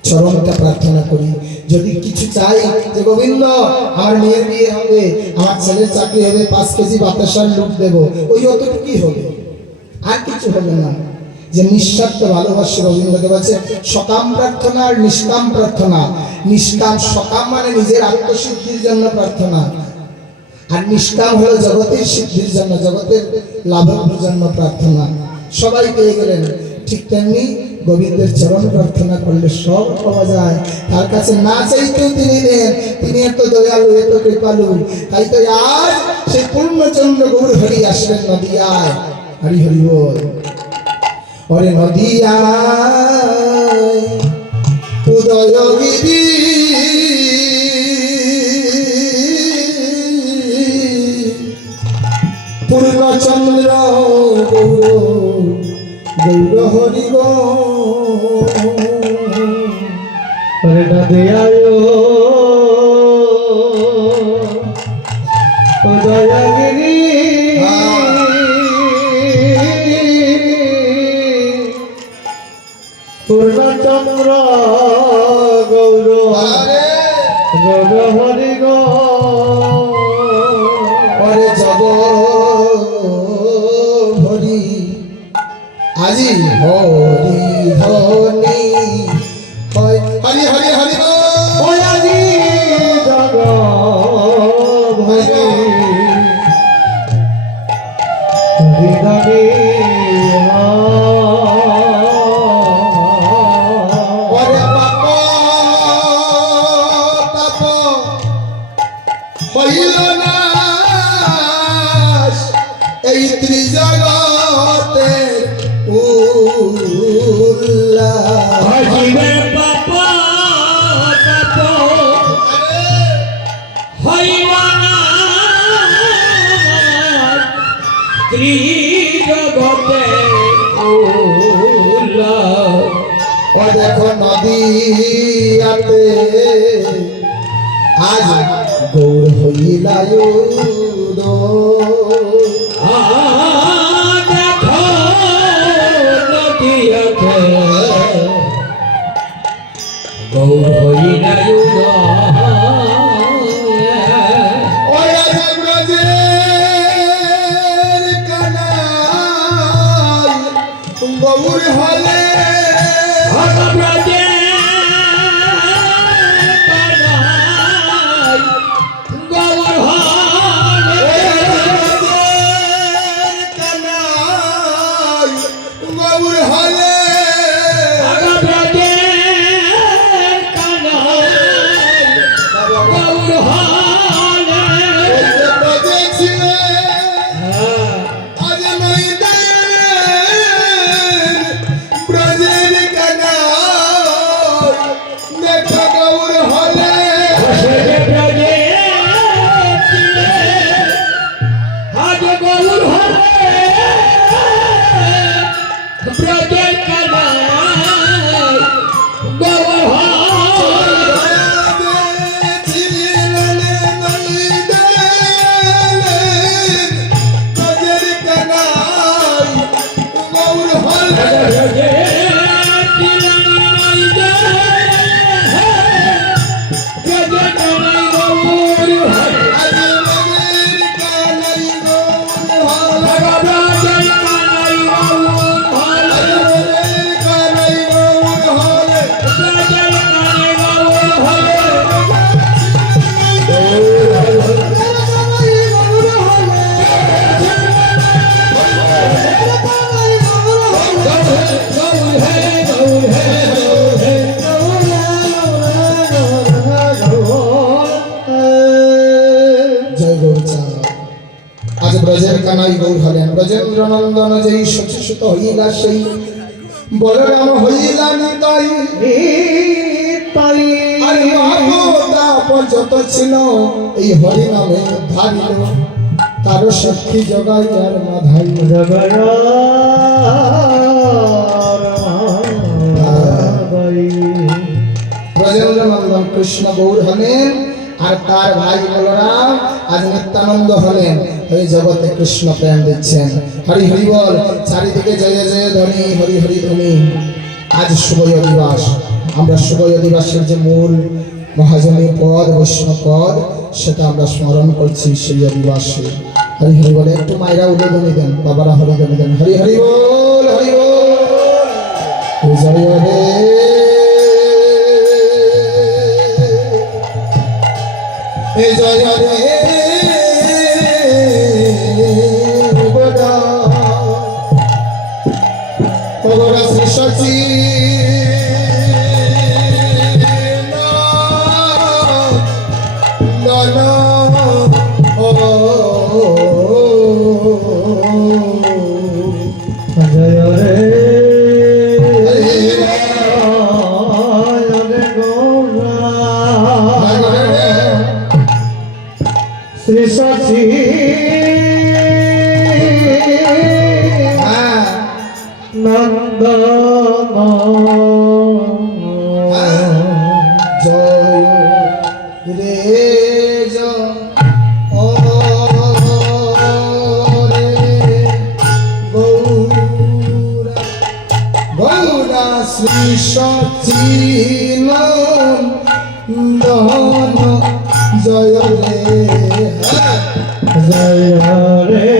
চরণটা প্রার্থনা করি। যদি কিছু চাই যে গোবিন্দ আমার মেয়ের বিয়ে হবে, আমার ছেলের চাকরি হবে, 5 কেজি বাতাসার লুট দেবো, ওই অতটুকুই হবে, আর কিছু হবে না। যে নিঃস্বার্থ ভালোবাসে, রবীন্দ্রকে বলছে সকাম প্রার্থনা আর নিষ্কাম প্রার্থনা। নিষ্কাম, সকাম মানে নিজের আত্মসিদ্ধির জন্য প্রার্থনা, আর নিষ্কাম হলো জগতের সিদ্ধির জন্য, জগতের লাভের জন্য প্রার্থনা। সবাই পেয়ে গেলেন। ঠিক তেমনি গোবিন্দের চরণ প্রার্থনা করলে সব পাওয়া যায়। তার কাছে না চাইতেও তিনি দেন, তিনি এত দয়ালু, এত কৃপালু। তাই তো আজ সেই পূর্ণচন্দ্র গৌর হরি আসলেন নদিয়ায়। হরি হরি বল। ওরে নদিয়ায় উদয়গিরি পূর্ণচন্দ্র গৌর গৌর হরি গো। ওরে নদিয়ায় উদয়গিরি পূর্ণচন্দ্র গৌর গৌর হরি গো। ওরে জগ হরি আজি হরি ধনি হয়। হরি হরি হরি ওই আজি জগ হরি হরি ধনি হয়। জগতের উল্লাস হইবে পাপা তাপ হইবা না ত্রিজগতে উল্লাস ও দেখো নদীয়াতে আজ গৌর হইলায় দেখো নদীয়াতে গৌর হইলাই ওরা ব্রজের কানাই গৌর হলে গৌর হলে ব্রজে ছিলে আজ নই ব্রজের কানাই দেখো গৌর হলে জয় গৌরচাঁদ আজ ব্রজের কানাই গৌর হলেন ব্রজেন্দ্র নন্দন যেই সচিসুত হইলা সেই বলরাম হইলা নিতাই আরে বাবুটা পর্যন্ত ছিল এই হরি নামে ধারিল কারো শক্তি জগাই আর না ধারিল ব্রজেন্দ্র নন্দন কৃষ্ণ গৌর হলেন আর তার ভাই বলরাম আজ নিত্যানন্দ হলেন এই জগতে কৃষ্ণ প্রেম দিচ্ছেন হরি হরি বল চারিদিকে জয় জয় ধ্বনি হরি হরি ধ্বনি আজ শুভয় দিবস আমরা শুভয় দিবসের যে মূল মহাজনী পদ বৈষ্ণব পদ সেটা আমরা স্মরণ করছি সেই দিবসে হরি হরি বলে একটু মায়েরা উল্লেধ্বনি দেন বাবারা হরি ধ্বনি দেন হরি হরি বল হরি বল জয় হে জয় রে গোরা শ্রী সচি শ্রী সচি নন্দন জয় রে জয় রে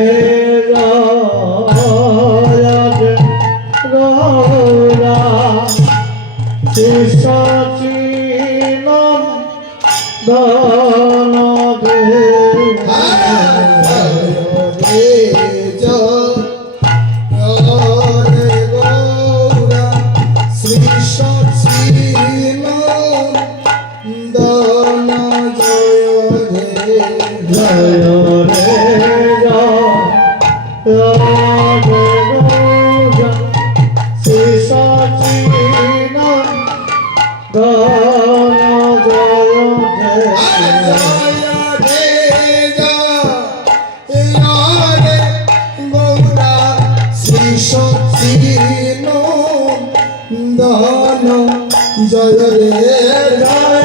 গৌরা গৌরা শ্রী সচি নন্দন জয় রে জয় রে গৌরা শ্রী সচি নন্দন শ্রী সচি নন্দন জয় রে জয় রে জয়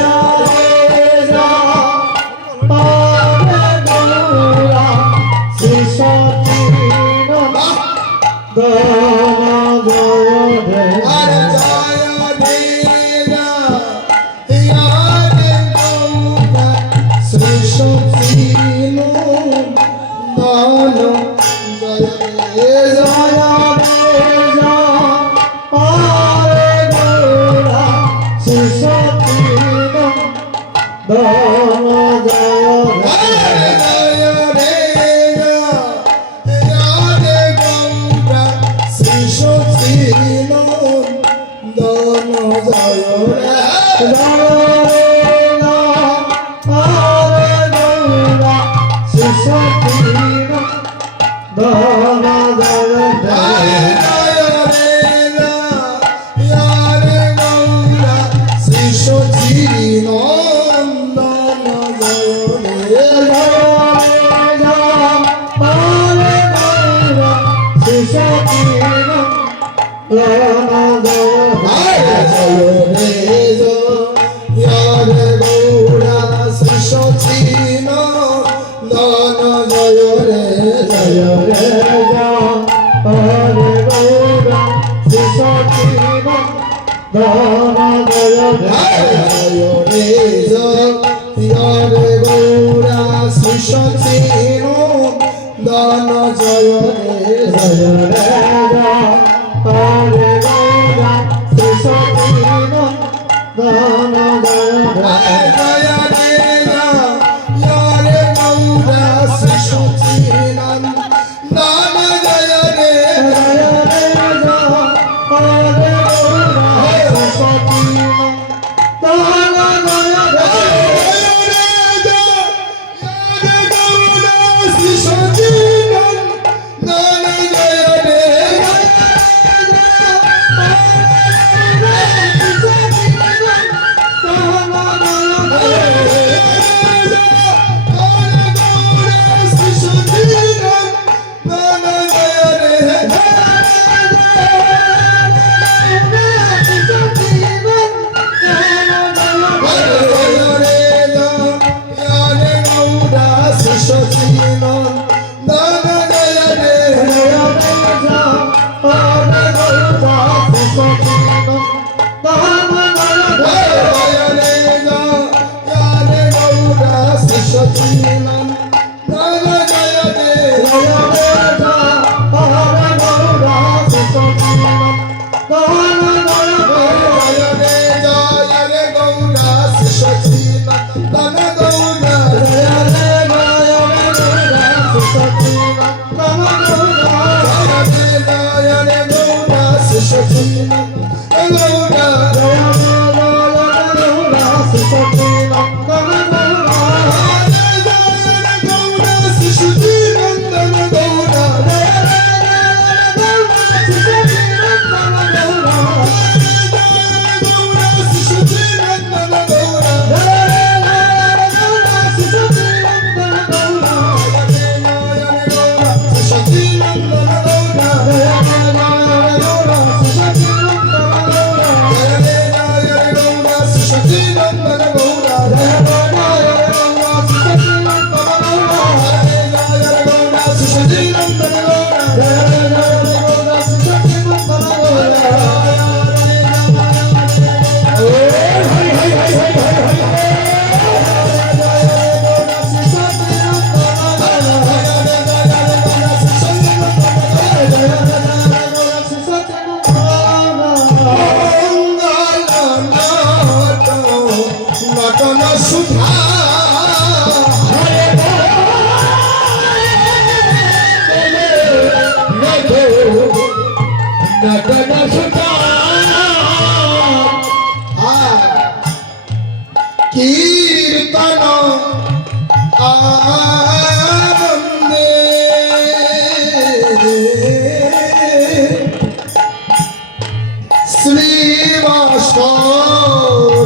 শ্রীবাস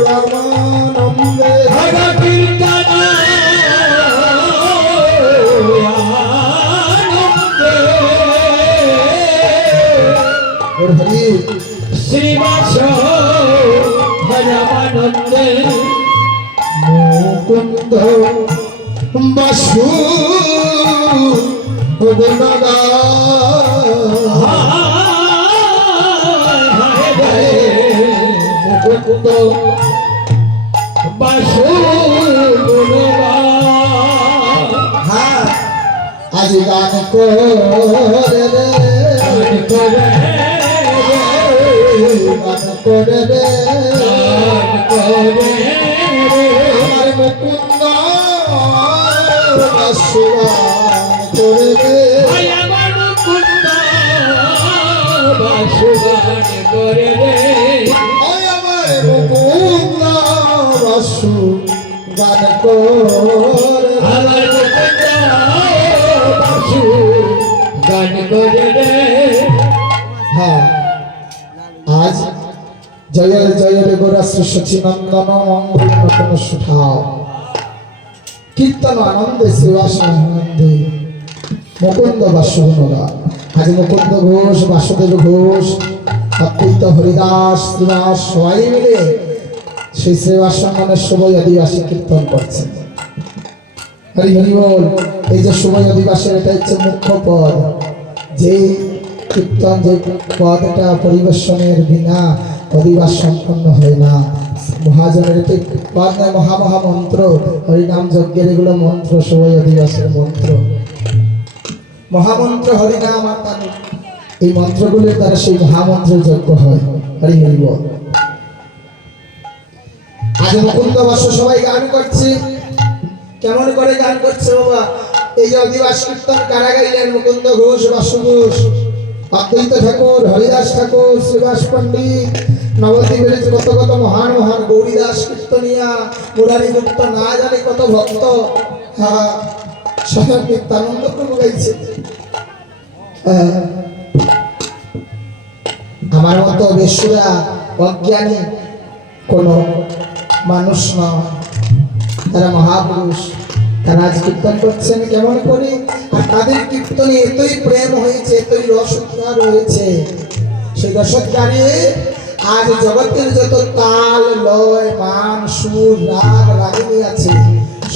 রামানন্দে হর কীর্তন হরি শ্রীবাস পরমানন্দে মুকুন্দ বাসু গুণগা মুকুন্দ বাসু হ্যাঁ আজ গান করে রে গান করে রে আমার মুকুন্দ বাসু গান করে রে ওই আমার মুকুন্দ বাসু গান করে গান করে রে হ্যাঁ আজ জয় জয় রে গোরা শ্রী সচিনন্দন মঙ্গল নতন সুঠাও কীর্তন আনন্দে শ্রীবাসন আনন্দে মুকুন্দ বাসুগুণগা আজ মুকুন্দ ঘোষ বাসুদেব ঘোষ অদ্বৈত হরিদাস শ্রীবাস সবাই মিলে সেই শ্রীবাসনের সময় আদিবাসী কীর্তন করছেন হরি হরি বল এই যে সময় আদিবাসের এটা হচ্ছে মুখ্য পদ যেই কীর্তন যে পদটা পরিবেশনের বিনা অধিবাস সম্পন্ন হয় না মহাজনের এটি পদ নয় মহামহা মন্ত্র হরিনাম যজ্ঞের এগুলো মন্ত্র সবাই অধিবাসের মন্ত্র মহামন্ত্র হরিনাম আর তার এই মন্ত্রগুলির দ্বারা সেই মহামন্ত্র যজ্ঞ হয় হরি হরি বল আজ মুকুন্দ বাস সবাই গান করছে কেমন করে গান করছে বাবা এই যে অধিবাস কীর্তন কারা গাইলেন মুকুন্দ ঘোষ বাসু ঘোষ অদ্বৈত ঠাকুর হরিদাস ঠাকুর শ্রীবাস পণ্ডিত নবদ্বীপের কত কত মহান মহান গৌরীদাস কীর্তনিয়া মুরারি গুপ্ত না জানে কত ভক্ত হ্যাঁ স্বয়ং নিত্যানন্দ প্রভু গাইছে আমার মতো বেশুরা অজ্ঞানী কোনো মানুষ নয় তারা মহাপুরুষ তারা আজ কীর্তন করছেন কেমন করে আর তাদের কীর্তনে এতই প্রেম হয়েছে এতই রসোদ্গার হয়েছে সেই রসোদ্গারে আজ জগতের যত তাল লয় মান সুর রাগ রাগিনী আছে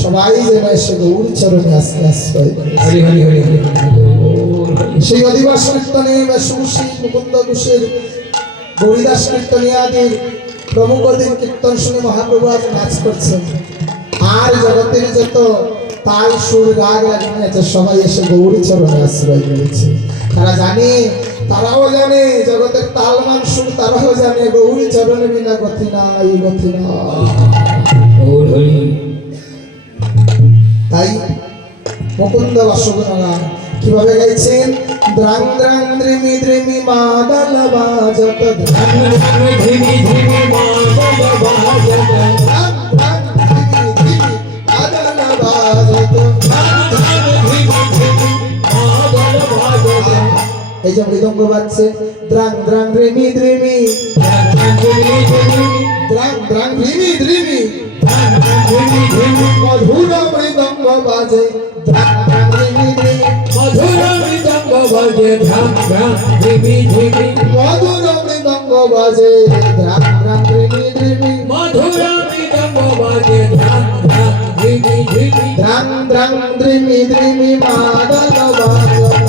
সবাই যেন এসে গৌর চরণে আস্তে আশ্রয় করেছে। হরি হরি হরি হরি সেই অধিবাস কীর্তনে সুশ্রী মুকুন্দ ঘোষের গৌরীদাস কীর্তনিয়াদের প্রমুখদের কীর্তন শুনে মহাপ্রভু আজ নাচ করছেন আর জগতের যত তাল সুর রাগ রাগিনী আছে সবাই এসে গৌরী চরণে আশ্রয় করেছে তারা জানে তারাও জানে জগতের তালমান সুর তারাও জানে গৌরী চরণে বিনা গতি নাই গতি নাই তাই মুকুন্দ বাসগুণা কিভাবে গাইছেন দ্রাং দ্রাং দ্রিমি দ্রিমি মাদল বাজত দ্রাং ধিমি ধিমি মাদল বাজত দ্রাং দ্রাং দ্রিমি দ্রিমি মাদল বাজত ধিমি ধিমি মাদল বাজত এই যে মৃদঙ্গ বাজছে দ্রাং দ্রাং দ্রিমি দ্রিমি দ্রাং দ্রাং দ্রিমি দ্রিমি মধুর মৃদঙ্গ বাজে দ্রাং দ্রাং দ্রিমি দ্রিমি মধুর মৃদঙ্গ বাজে ধাম ধাম ধিমি ধিমি মধুর মৃদঙ্গ বাজে দ্রাং দ্রাং দ্রিমি দ্রিমি মধুর মৃদঙ্গ বাজে ধাম ধাম ধিমি ধিমি দ্রাং দ্রাং দ্রিমি দ্রিমি মাদল বাজত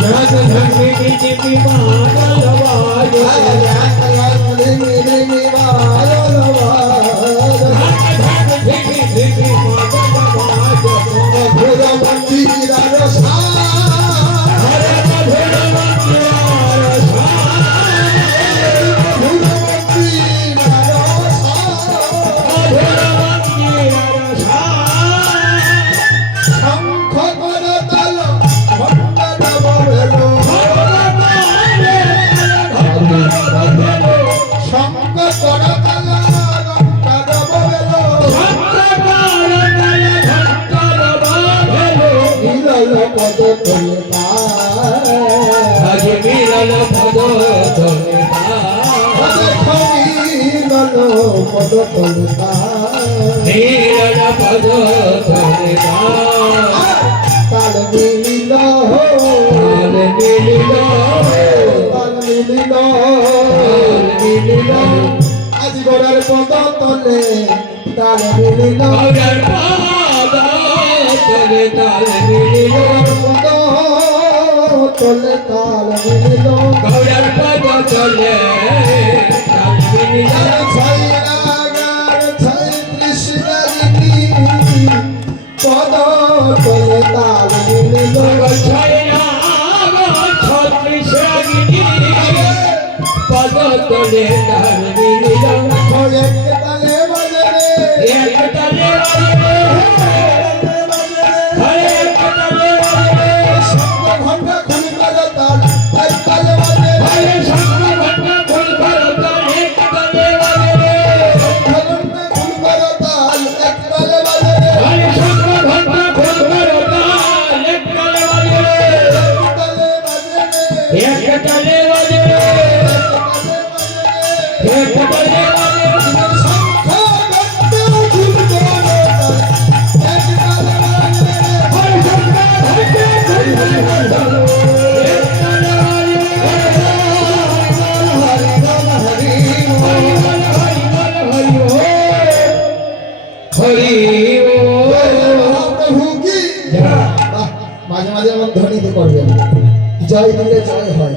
ধাম ধাম ধিমি ধিমি মাদল বাজত দ্রাং দ্রাং দ্রিমি দ্রিমি মাদল বাজত ধাম ধিমি ধিমি মাদল বাজত মধুর মন্দির রসা হরে মধুর মন্দির রসা মধুর মন্দির রসা মধুর মন্দির রসা শঙ্খ করতল মণ্ডল বেলো শঙ্খ করতল পদ তলে দেখো মিলন পদ তলে নীল পদ তলে তাল মিলিল তাল মিলিল তাল মিলিল তাল মিলিল আজ গোড়ার পদ তলে তাল মিলিল গৌড়ের পদ তলে তাল মিলিল পদ তলে তাল মিলিল গৌড়ের পদ তলে তাল মিলিল ছয় রাগার ছয় কৃষ্ণারিণী পদ তলে তাল মিলিল পদ তলে তাল মিলিল এক তালে বাজে রে এক তালে বাজে এক তালে বাজে শঙ্খ ঘণ্টা খুলি বাজে তাল এক তালে বাজে হরে শঙ্খ ঘণ্টা ফুল করো তাল এক তালে বাজে ঘণ্টা খুলি বাজে তাল এক তালে বাজে হরে শঙ্খ ঘণ্টা ফুল করো তাল এক তালে বাজে তালে বাজে এক তালে বাজে এক তালে বাজে শঙ্খ ঘণ্টা খুলি বাজে এক তালে বাজে হরে শঙ্খ ঘণ্টা ফুল করো এক তালে বাজে মাঝে মাঝে আমার ধ্বনিতে করবেন জয় দিলে জয় হয়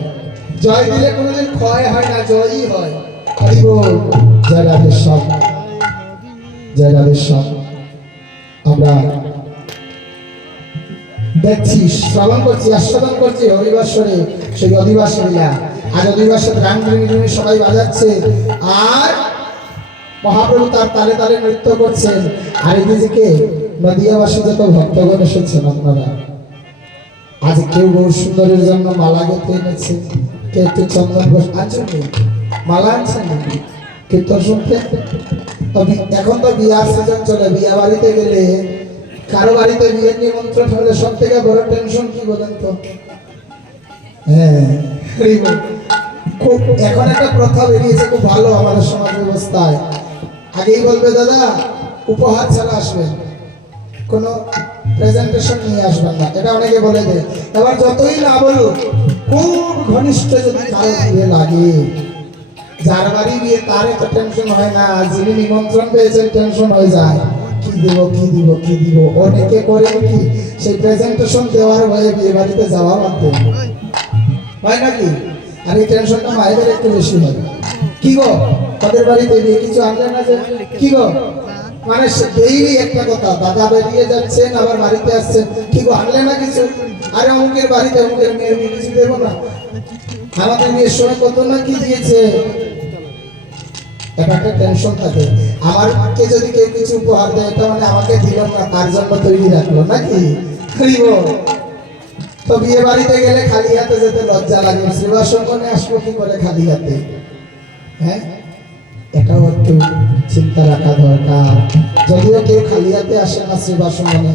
জয় দিলে কোনোদিন ক্ষয় হয় না জয়ই হয় হরি বল জয় রাধেশ্বর জয় রাধেশ্বর আমরা দেখছি শ্রবণ করছি আস্বাদন করছি হরিবাসরে সেই অধিবাসী লীলা আজ অধিবাসে গান গুনি সবাই বাজাচ্ছে আর মহাপ্রভু তার তালে তালে নৃত্য করছেন আর এদিকে নদিয়াবাসী যত ভক্তগণ এসেছেন আপনারা আজ কেউ বহু সুন্দরের জন্য মালা গেতে এনেছে কেউ একটু চন্দন ঘোষ আনছেন মালা আনছেন নাকি কীর্তন শুনতে এখন তো বিয়ার সিজন চলে বিয়া বাড়িতে গেলে কারো বাড়িতে বিয়ের নিমন্ত্রণ হলে সব থেকে বড় টেনশন কি বলেন তো হ্যাঁ খুব এখন একটা প্রথা বেরিয়েছে খুব ভালো আমাদের সমাজ ব্যবস্থায় আগেই বলবে দাদা উপহার ছাড়া আসবেন কোনো প্রেজেন্টেশন নিয়ে আসবেন না এটা অনেকে বলে দেয় এবার যতই না বলুক খুব ঘনিষ্ঠ যদি কারো বিয়ে লাগে যার বাড়ি বিয়ে তার এত টেনশন হয় না যিনি নিমন্ত্রণ পেয়েছেন টেনশন হয়ে যায় কি দিব কি দিব কি দিব অনেকে করে কি সেই প্রেজেন্টেশন দেওয়ার ভয়ে বিয়ে বাড়িতে যাওয়া বাদ দেয় হয় নাকি আর এই টেনশনটা মায়েদের একটু বেশি হয় কি গো তাদের বাড়িতে বিয়ে কিছু আনলেন না যে কি গো মানে ডেইলি একটা কথা দাদা বেরিয়ে যাচ্ছেন আবার বাড়িতে আসছেন কি গো আনলে না কিছু আরে অমুকের বাড়িতে অমুকের মেয়ের বিয়ে কিছু দেবো না আমাদের বিয়ের সময় কত না কি দিয়েছে এটা একটা টেনশন থাকে আমারকে যদি কেউ কিছু উপহার দেয় এটা মানে আমাকে দিল না তার জন্য তৈরি রাখলো নাকি তো বিয়ে বাড়িতে গেলে খালি হাতে যেতে লজ্জা লাগে শ্রীবাসনে আসবো কি করে খালি হাতে হ্যাঁ এটাও একটু চিন্তা রাখা দরকার যদিও কেউ খালি হাতে আসে না শ্রীবাসনে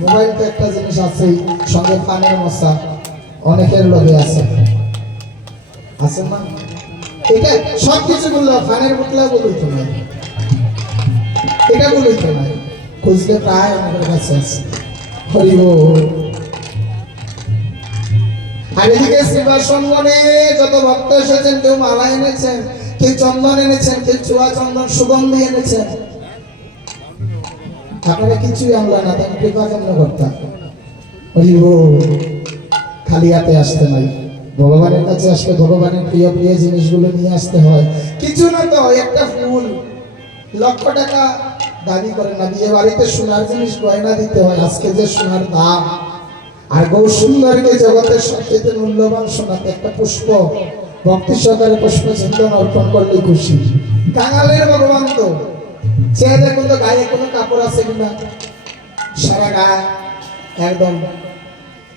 মোবাইল তো একটা জিনিস আছেই সঙ্গে পানের মশা অনেকের লগে আছে আছে না এটা সব কিছু বললো ফানের বোতলা বলুই তো নাই এটা বলুই তো নাই খুঁজলে প্রায় আমাদের কাছে আছে হরি বল আর এদিকে শ্রীবাসনে যত ভক্ত এসেছেন কেউ মালা এনেছেন কেউ চন্দন এনেছেন কেউ চুয়া চন্দন সুগন্ধি এনেছেন আপনারা কিছুই আমরা না তাকে কৃপা কেমন করতাম হরি বল খালি হাতে আসতে নাই ভগবানের কাছে আসলে ভগবানের প্রিয় প্রিয় জিনিসগুলো নিয়ে আসতে হয় কিছু না তো একটা ফুল লক্ষ টাকা দাবি করে না বিয়ে বাড়িতে সোনার জিনিস গয়না দিতে হয় আজকে যে সোনার দাম আর গৌ সুন্দরকে জগতের সবচেয়ে মূল্যবান সোনাতে একটা পুষ্প ভক্তি সহকারে পুষ্প চিন্তন অর্পণ করলে খুশি কাঙালের ভগবান তো সে দেখুন তো গায়ে কোনো কাপড় আছে কিনা সারা গায়ে একদম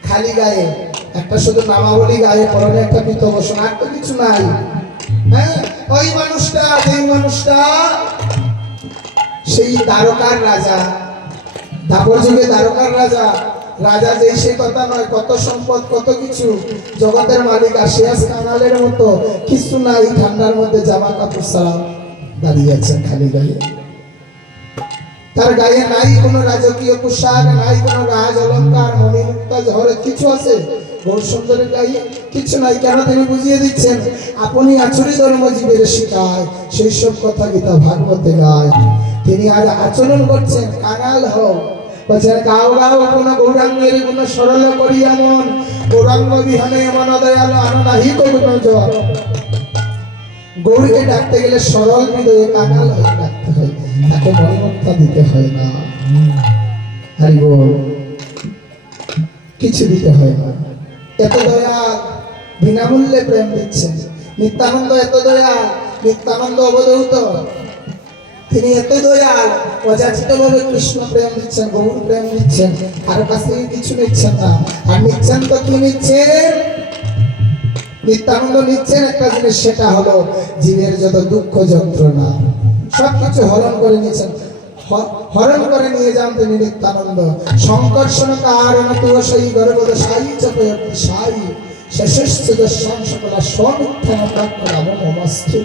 খালি গায়ে একটা শুধু নামাবলী গায়ে পরনে একটা পিতবসন আর তো কিছু নাই হ্যাঁ ওই মানুষটা যেই মানুষটা সেই দ্বারকার রাজা দাপর যুগে দ্বারকার রাজা রাজা যেই সে কথা নয়, কত সম্পদ কত কিছু, জগতের মালিক আসিয়াস কাঙালের মতো কিছু নাই, ঠান্ডার মধ্যে জামা কাপড় ছাড়া দাঁড়িয়ে আছেন খালি গায়ে। তার গায়ে নাই কোনো রাজকীয় পোশাক, নাই কোনো রাজ অলঙ্কার মণিমুক্তা জহরত কিছু আছে? গৌর সুন্দরের গায়ে কিছু নাই। কেন? তিনি বুঝিয়ে দিচ্ছেন আপনি আচরি ধর্ম জীবের শিখায়, সেই সব কথা গীতা ভাগবতে গায়। তিনি আজ আচরণ করছেন কাঙাল হোক, বলছেন গাও গাও কোন গৌরাঙ্গের গুণ সরল করিয়া মন, গৌরাঙ্গ বিহনে মন দয়াল আনো নাহি গুণ জন। গৌরীকে ডাকতে গেলে সরল হৃদয়ে কাঙাল হয়ে ডাকতে হয়, তাকে মনিমুক্তা দিতে হয় না। হরি বল, কিছু দিতে হয় না। এত দয়া, বিনামূল্যে প্রেম দিচ্ছেন নিত্যানন্দ। এত দয়া, নিত্যানন্দ অবধূত, তিনি এত দয়াল, অযাচিত ভাবে কৃষ্ণ প্রেম দিচ্ছেন, গৌর প্রেম দিচ্ছেন, আর কাছ থেকে কিছু নিচ্ছেন না। আর নিচ্ছেন তো কি নিচ্ছেন? নিত্যানন্দ নিচ্ছেন একটা জিনিস, সেটা হলো জীবের যত দুঃখ যন্ত্রণা সবকিছু হরণ করে নিয়েছেন। হরণ করে নিয়ে যান তিনি নিত্যানন্দ। সংকর্ষণ কারণ তুষই গর্ভদ সাই চপয়তি সাই শেষস্য দর্শন সকলা স্বমিথ্যান প্রাপ্তলাভ মমস্তু।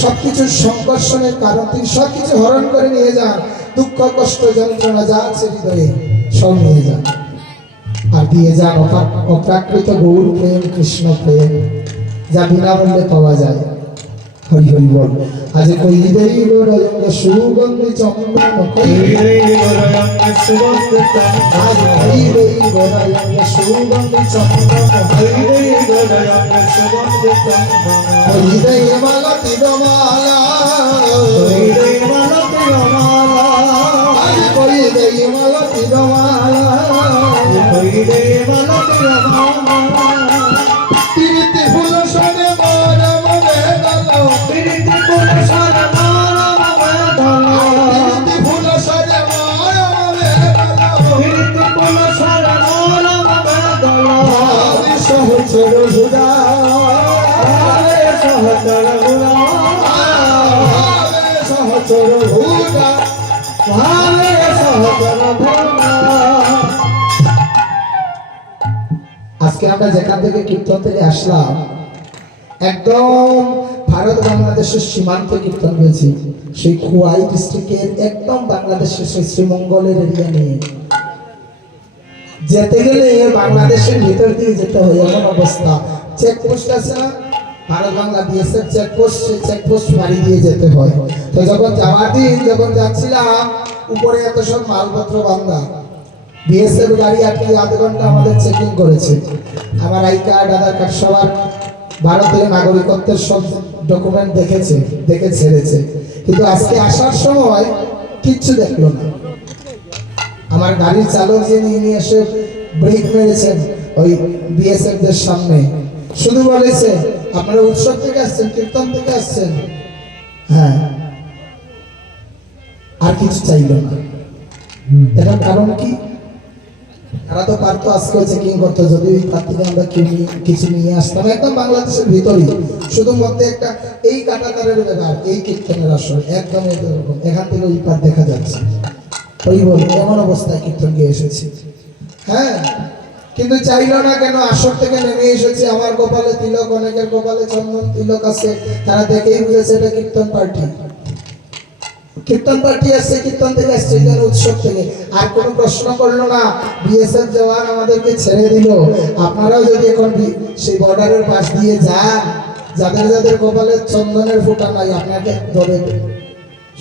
সবকিছুর সংকর্ষণের কারণ তিনি, সবকিছু হরণ করে নিয়ে যান। দুঃখ কষ্ট যন্ত্রণা যা আছে হৃদয়ে সব নিয়ে যান, আর দিয়ে যান অপ্রাকৃত গৌর প্রেম, কৃষ্ণ প্রেম, যা বিনামূল্যে পাওয়া যায়। হরি হরি বল। আজ কই দেই গরয়ঙ্গ সুগন্ধি চন্দন, কই দেই গরয়ঙ্গ সুগন্ধি চন্দন, আজ কই দেই গরয়ঙ্গ সুগন্ধি চন্দন, কই দেই গরয়ঙ্গ সুগন্ধি চন্দন, কই দেই মালতী রমালা, কই দেই মালতী রমালা, আজ কই দেই মালতী রমালা, কই দেই মালতী রমালা। তিরিতি ফুল সরে মারা মনে গেল, তিরিতি ফুল সরে মারা মনে গেল, তিরিতি ফুল সরে মারা মনে গেল, তিরিতি ফুল সরে মারা মনে গেল। আরে সহচর হুরা, আরে সহচর হুরা, আরে সহচর হুরা, আরে সহচর হুরা। আজকে আমরা যেখান থেকে কীর্তন থেকে আসলাম, একদম ভারত বাংলাদেশের সীমান্তে কীর্তন হয়েছে, সেই খোয়াই ডিস্ট্রিক্টের একদম বাংলাদেশের সেই শ্রীমঙ্গলের এরিয়া নিয়ে যেতে গেলে বাংলাদেশের ভিতর দিয়ে যেতে হয়, এমন অবস্থা। চেকপোস্ট আছে না, ভারত বাংলা বিএসএফ চেকপোস্ট, সেই চেকপোস্ট বাড়ি দিয়ে যেতে হয়। তো যখন যাওয়ার দিন যখন যাচ্ছিলাম, উপরে এত সব মালপত্র বান্ধা, বিএসএফ গাড়ি আটকে আধ ঘন্টা আমাদের চেকিং করেছে। আমার আই কার্ড, আধার কার্ড, সবার ভারতের নাগরিকত্বের সব ডকুমেন্ট দেখেছে, দেখে ছেড়েছে। কিন্তু আজকে আসার সময় কিচ্ছু দেখলো না। আমার গাড়ির চালক যিনি নিয়ে এসে ব্রেক মেরেছেন ওই বিএসএফ দের সামনে, শুধু বলেছে আপনারা উৎসব থেকে আসছেন, কীর্তন থেকে আসছেন, হ্যাঁ, আর কিছু চাইল না। এটার কারণ কি? তারা তো পারতো আজকেও চেকিং করতো, যদি তার থেকে আমরা কিছু নিয়ে আসতাম। একদম বাংলাদেশের ভিতরেই, শুধু মধ্যে একটা এই কাটাতারের ব্যাপার, এই কীর্তনের আসর একদম এরকম, এখান থেকে ওই পার দেখা যাচ্ছে। ওই বল এমন অবস্থায় কীর্তন গিয়ে এসেছি, হ্যাঁ, কিন্তু চাইলো না কেন? আসর থেকে নেমে এসেছে, আমার কপালে তিলক, অনেকের কপালে চন্দন তিলক আছে, তারা দেখেই বুঝেছে এটা কীর্তন পার্টি। কীর্তন পার্টি আসছে, কীর্তন থেকে আসছে, উৎসব থেকে। আর কোনো প্রশ্ন করলো না। বিএসএফ জওয়ান আমাদেরকে ছেড়ে দিল। আপনারাও যদি এখন সেই বর্ডারের পাশ দিয়ে যান, যাদের যাদের কপালে চন্দনের ফোঁটা নাই, আপনাকে ধরে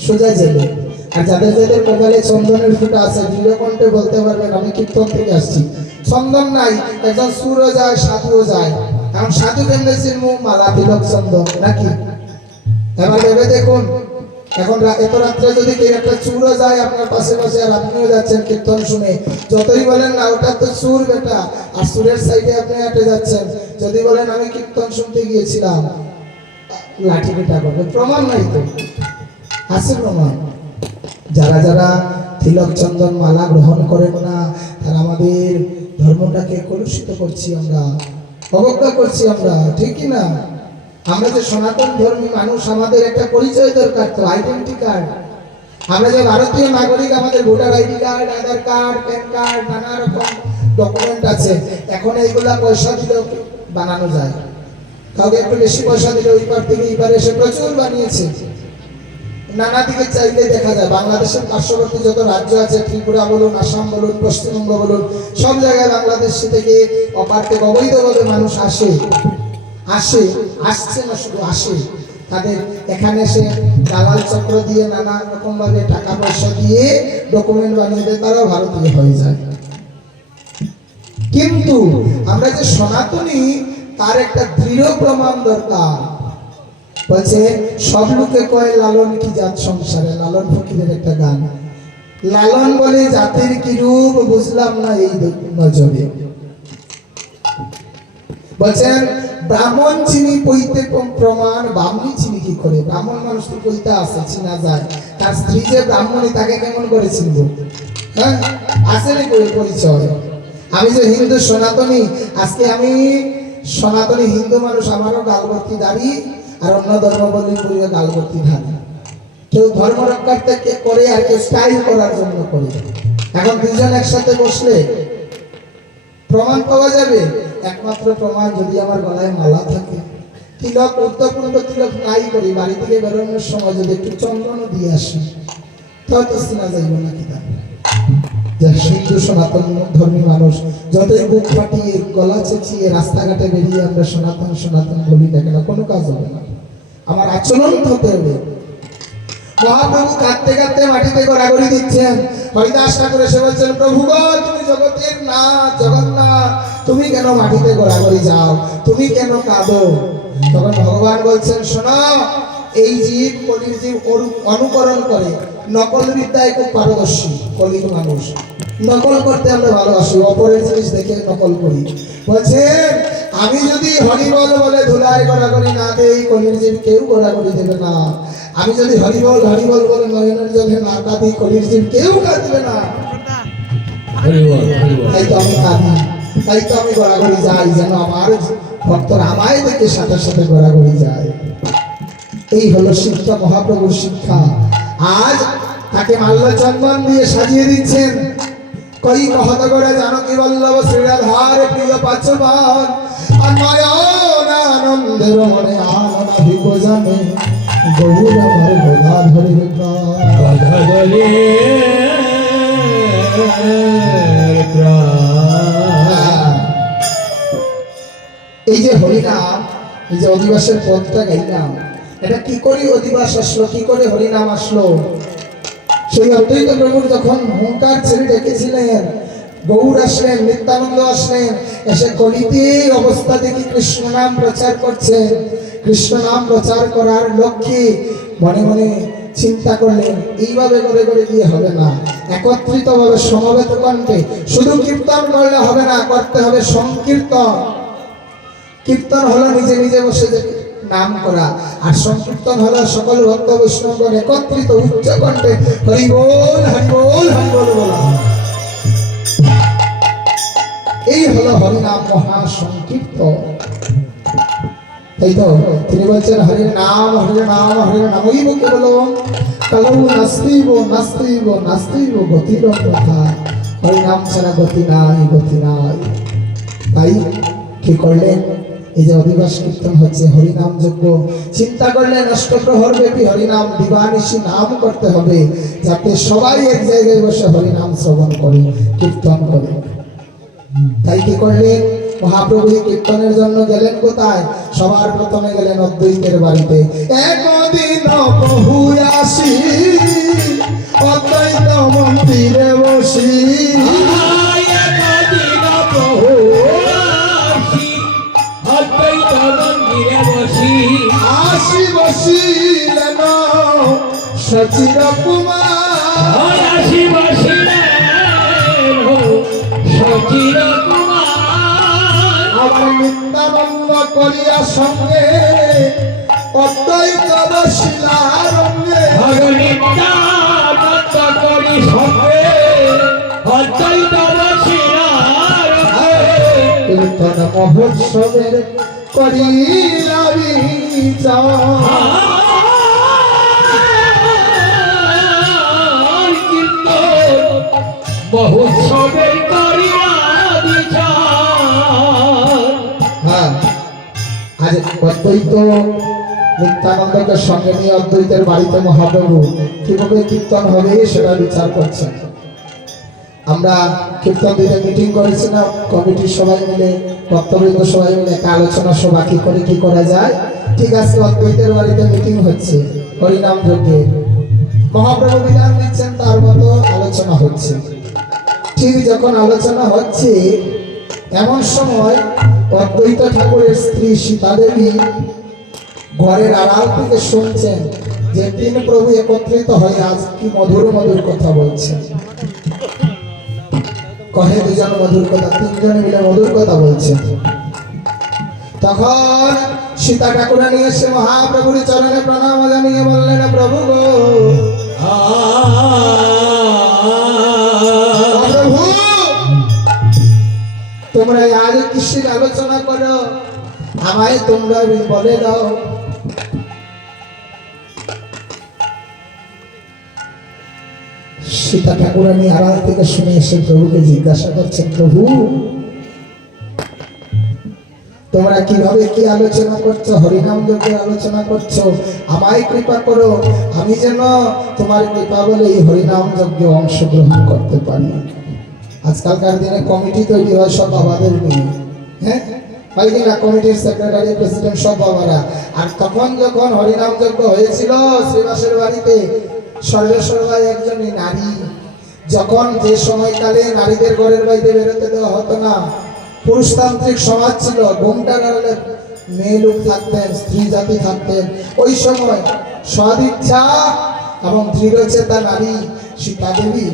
সোজা যাবে। আর যাদের যাদের কপালে চন্দনের ফোঁটা আছে, দৃঢ় কণ্ঠে বলতে পারবেন আমি কীর্তন থেকে আসছি। চন্দন নাই, একজন সুরও যায়, সাধুও যায়। এখন সাধু কেমনে চিনবো? মালা, তিলক, চন্দন নাকি? এবার ভেবে দেখুন, এখন এত রাত্রে যদি কেউ একটা চুরও যায় আপনার পাশে পাশে, আর আপনিও যাচ্ছেন কীর্তন শুনে, যতই বলেন না ওটা তো চুর বেটা, আর চুরের সাইডে আপনি হেঁটে যাচ্ছেন, যদি বলেন আমি কীর্তন শুনতে গিয়েছিলাম, লাঠি পেটা করবে। প্রমাণ নাই তো? আছে প্রমাণ। যারা যারা তিলক, চন্দন, মালা গ্রহণ করেন না, তারা আমাদের ধর্মটাকে কলুষিত করছি আমরা, অবজ্ঞা করছি আমরা, ঠিক কি না? আমরা যে সনাতন ধর্মী মানুষ, আমাদের একটা পরিচয় দরকার, তো আইডেন্টি কার্ড। আমরা যে ভারতীয় নাগরিক, আমাদের ভোটার আইডি কার্ড, আধার কার্ড, প্যান কার্ড, নানা রকম ডকুমেন্ট আছে। এখন এইগুলা পয়সা দিলেও বানানো যায়, কাউকে একটু বেশি পয়সা দিলে ওই পার থেকে এই পারে এসে প্রচুর বানিয়েছে। নানা দিকে চাইলে দেখা যায় বাংলাদেশের পার্শ্ববর্তী যত রাজ্য আছে, ত্রিপুরা বলুন, আসাম বলুন, পশ্চিমবঙ্গ বলুন, সব জায়গায় বাংলাদেশ থেকে অপার থেকে অবৈধভাবে মানুষ আসে, আসছে না শুধু আসে। তাদের এখানে এসে দালাল চক্র দিয়ে নানা রকম ভাবে টাকা পয়সা দিয়ে ডকুমেন্ট বানিয়ে দেয়, তারাও ভারতীয় হয়ে যায়। কিন্তু আমরা যে সনাতনী, তার একটা দৃঢ় প্রমাণ দরকার। বলছে সব লোকে কয় লালন কি জাত সংসারে, লালন ফকিরের একটা গান। লালন বলে জাতির কি রূপ বুঝলাম না এই নজরে। বলছেন ব্রাহ্মণ চিনি পইতে প্রমাণ, ব্রাহ্মণী চিনি কি করে? ব্রাহ্মণ মানুষ তো পইতে আছে, চিনা যায়। তার স্ত্রী যে ব্রাহ্মণী, তাকে কেমন করে চিনব? হ্যাঁ, আসেনি পরিচয়। আমি যে হিন্দু সনাতনী, আজকে আমি সনাতনী হিন্দু মানুষ, আমারও গালবর্তি দাড়ি, আর অন্য ধর্মাবলম্বী গালবর্তি ধারী। কেউ ধর্ম রক্ষার্থে করে, আর কেউ স্টাইল করার জন্য করে। এখন দুজন একসাথে বসলে প্রমাণ পাওয়া যাবে। একমাত্র প্রমাণ যদি আমার গলায় মালা থাকে, তিলক উত্তরপূর্ণ তিলক নাই করি, বাড়ি থেকে বেরোনোর সময় যদি একটু চন্দনও দিয়ে আসি, তো চিনা যাইব নাকি? যা হিন্দু সনাতন ধর্মী মানুষ যতই বুক ফাটিয়ে গলা চেঁচিয়ে রাস্তাঘাটে বেরিয়ে আমরা সনাতন সনাতন বলি না কেন, কোনো কাজ হবে না। আমার আচরণ হতে হবে। মহাপ্রভু কাঁদতে কাঁদতে মাটিতে গড়াগড়ি দিচ্ছেন। হরিদাস ঠাকুর এসে বলছেন, প্রভু গো, তুমি জগতের নাথ জগন্নাথ, তুমি কেন মাটিতে গড়াগড়ি যাও, তুমি কেন কাঁদো? তখন ভগবান বলছেন, শোনো, এই জীব কলির জীব অনুকরণ করে, নকল বিদ্যায় খুব পারদর্শী। কলির মানুষ নকল করতে আমরা ভালোবাসি, অপরের জিনিস দেখে নকল করি। বলছেন আমি যদি হরিবল বলে ধুলায় গড়াগড়ি না দেই, কলির জীব কেউ গড়াগড়ি দেবে না। আমি যদি হরিবল হরিবল বলে নয়নের জলে না কাঁদি, কলির জীব কেউ কাঁদবে না। তাই তো আমি কাঁদি, তাই তো আমি গড়াগড়ি যাই, যেন আমার ভক্তরা আমায় দেখে সাথে সাথে গড়াগড়ি যায়। এই হলো শিক্ষা, মহাপ্রভুর শিক্ষা। আজ তাকে মাল্য চন্দন দিয়ে সাজিয়ে দিচ্ছেন। কই কহত করে জানকী বল্লভ শ্রীরাধার প্রিয় পাচমান, আর নয়ন আনন্দের মনে আনন্দ ভিগো জানে, গৌর আমার গদাধরের এই যে হরিনাম, এই যে অধিবাসের পদটা গাইলাম, এটা কি করে অধিবাস আসলো, কি করে হরিনাম আসলো? সেই অদ্বৈত প্রভুর যখন হুঙ্কার ছেড়ে ডেকেছিলেন, গৌর আসলেন, নিত্যানন্দ আসলেন, এসে কলিতে অবস্থা দেখি কৃষ্ণ নাম প্রচার করছেন। কৃষ্ণ নাম প্রচার করার লক্ষ্যে মনে মনে চিন্তা করলেন, এইভাবে করে করে দিয়ে হবে না, একত্রিত ভাবে সমবেত কণ্ঠে শুধু কীর্তন করলে হবে না, করতে হবে সংকীর্তন। কীর্তন হলো নিজে নিজে বসে নাম করা, আর সংকীর্তন হলো সকল ভক্ত বৈষ্ণবগণ একত্রিত উচ্চ কণ্ঠে হরি বল হরি বল হরি বল বলা। এই হলো হরিনাম মহা সংকীর্তন। তাই তো তিনি বলছেন, হরির নাম হরির নাম হরির নামইব কেবলম, কালৌ নাস্তিব নাস্তিব নাস্তিব গতির কথা। হরিনাম ছাড়া গতি নাই, গতি নাই। তাই কি করলেন? এই যে অধিবাস কীর্তন হচ্ছে, হরিনাম যজ্ঞ, চিন্তা করলেন অষ্টপ্রহর ব্যাপী হরিনাম দিবানিশি নাম করতে হবে, যাতে সবাই এক জায়গায় বসে হরিনাম শ্রবণ করে, কীর্তন করে। তাই কি করলেন? মহাপ্রভু কীর্তনের জন্য গেলেন কোথায়? সবার প্রথমে গেলেন অদ্বৈতের বাড়িতে। একদিন প্রভু আসি অদ্বৈত মন্দিরে বসি, আসি বসিলেন সচির কুমার, আসি বসিলেন সচির কুমার, আমার নিত্যানন্দ করিয়া সঙ্গে অদ্বৈত বসিলা রঙ্গে, নিত্যানন্দ করি সঙ্গে অদ্বৈত বসিলা রঙ্গে, কীর্তন মহোৎসবের করিলা বিচার, কীর্তন মহোৎসবে করিয়া অদ্বৈত নিত্যানন্দকে সঙ্গে নিয়ে অদ্বৈতের বাড়িতে মহাপ্রভু কিভাবে কীর্তন হবে সেটা বিচার করছেন। আমরা কীর্তন দিনে মিটিং করেছি না, কমিটির সবাই মিলে, ভক্তবৃন্দ সবাই মিলে একটা আলোচনা সভা কি করে কি করা যায়। ঠিক আছে, অদ্বৈতের বাড়িতে মিটিং হচ্ছে, হরিনাম যজ্ঞে মহাপ্রভু বিধান দিচ্ছেন, তার মতো আলোচনা হচ্ছে। ঠিক যখন আলোচনা হচ্ছে এমন সময় অদ্বৈত ঠাকুরের স্ত্রী সীতা দেবী ঘরের আড়াল থেকে শুনছেন যে তিন প্রভু একত্রিত হয়ে আজ কি মধুর মধুর কথা বলছেন। কহে দুজন মধুর কথা, তিনজনে মিলে মধুর কথা বলছেন। তখন সীতা ঠাকুরানী এসে মহাপ্রভুর চরণে প্রণাম জানিয়ে বললেন, প্রভু গো, প্রভু তোমরা আজ কিসের আলোচনা করো, আমায় তোমরা বলে দাও। সীতা ঠাকুরানী আড়াল থেকে শুনে এসে প্রভুকে জিজ্ঞাসা করছেন, প্রভু তোমরা কিভাবে কি আলোচনা করছো, হরিনাম যজ্ঞের আলোচনা করছো, আমায় কৃপা করো, আমি যেন তোমার কৃপা বলে এই হরিনাম যজ্ঞে অংশগ্রহণ করতে পারি। আজকালকার দিনে কমিটি তৈরি হয় সব বাবাদের নিয়ে, হ্যাঁ হয় কিনা, কমিটির সেক্রেটারি প্রেসিডেন্ট সব বাবারা। আর তখন যখন হরিনাম যজ্ঞ হয়েছিল শ্রীবাসের বাড়িতে, সর্বেশ্বর ভাই একজনই নারী, যখন যে সময়কালে নারীদের ঘরের বাইরে বেরোতে দেওয়া হতো না, পুরুষতান্ত্রিক সমাজ ছিল, ঘোমটা গাড়লে মেয়ে লোক থাকতেন, স্ত্রী জাতি থাকতেন, ওই সময় সদিচ্ছা এবং দৃঢ়চেতা নারী সীতা দেবী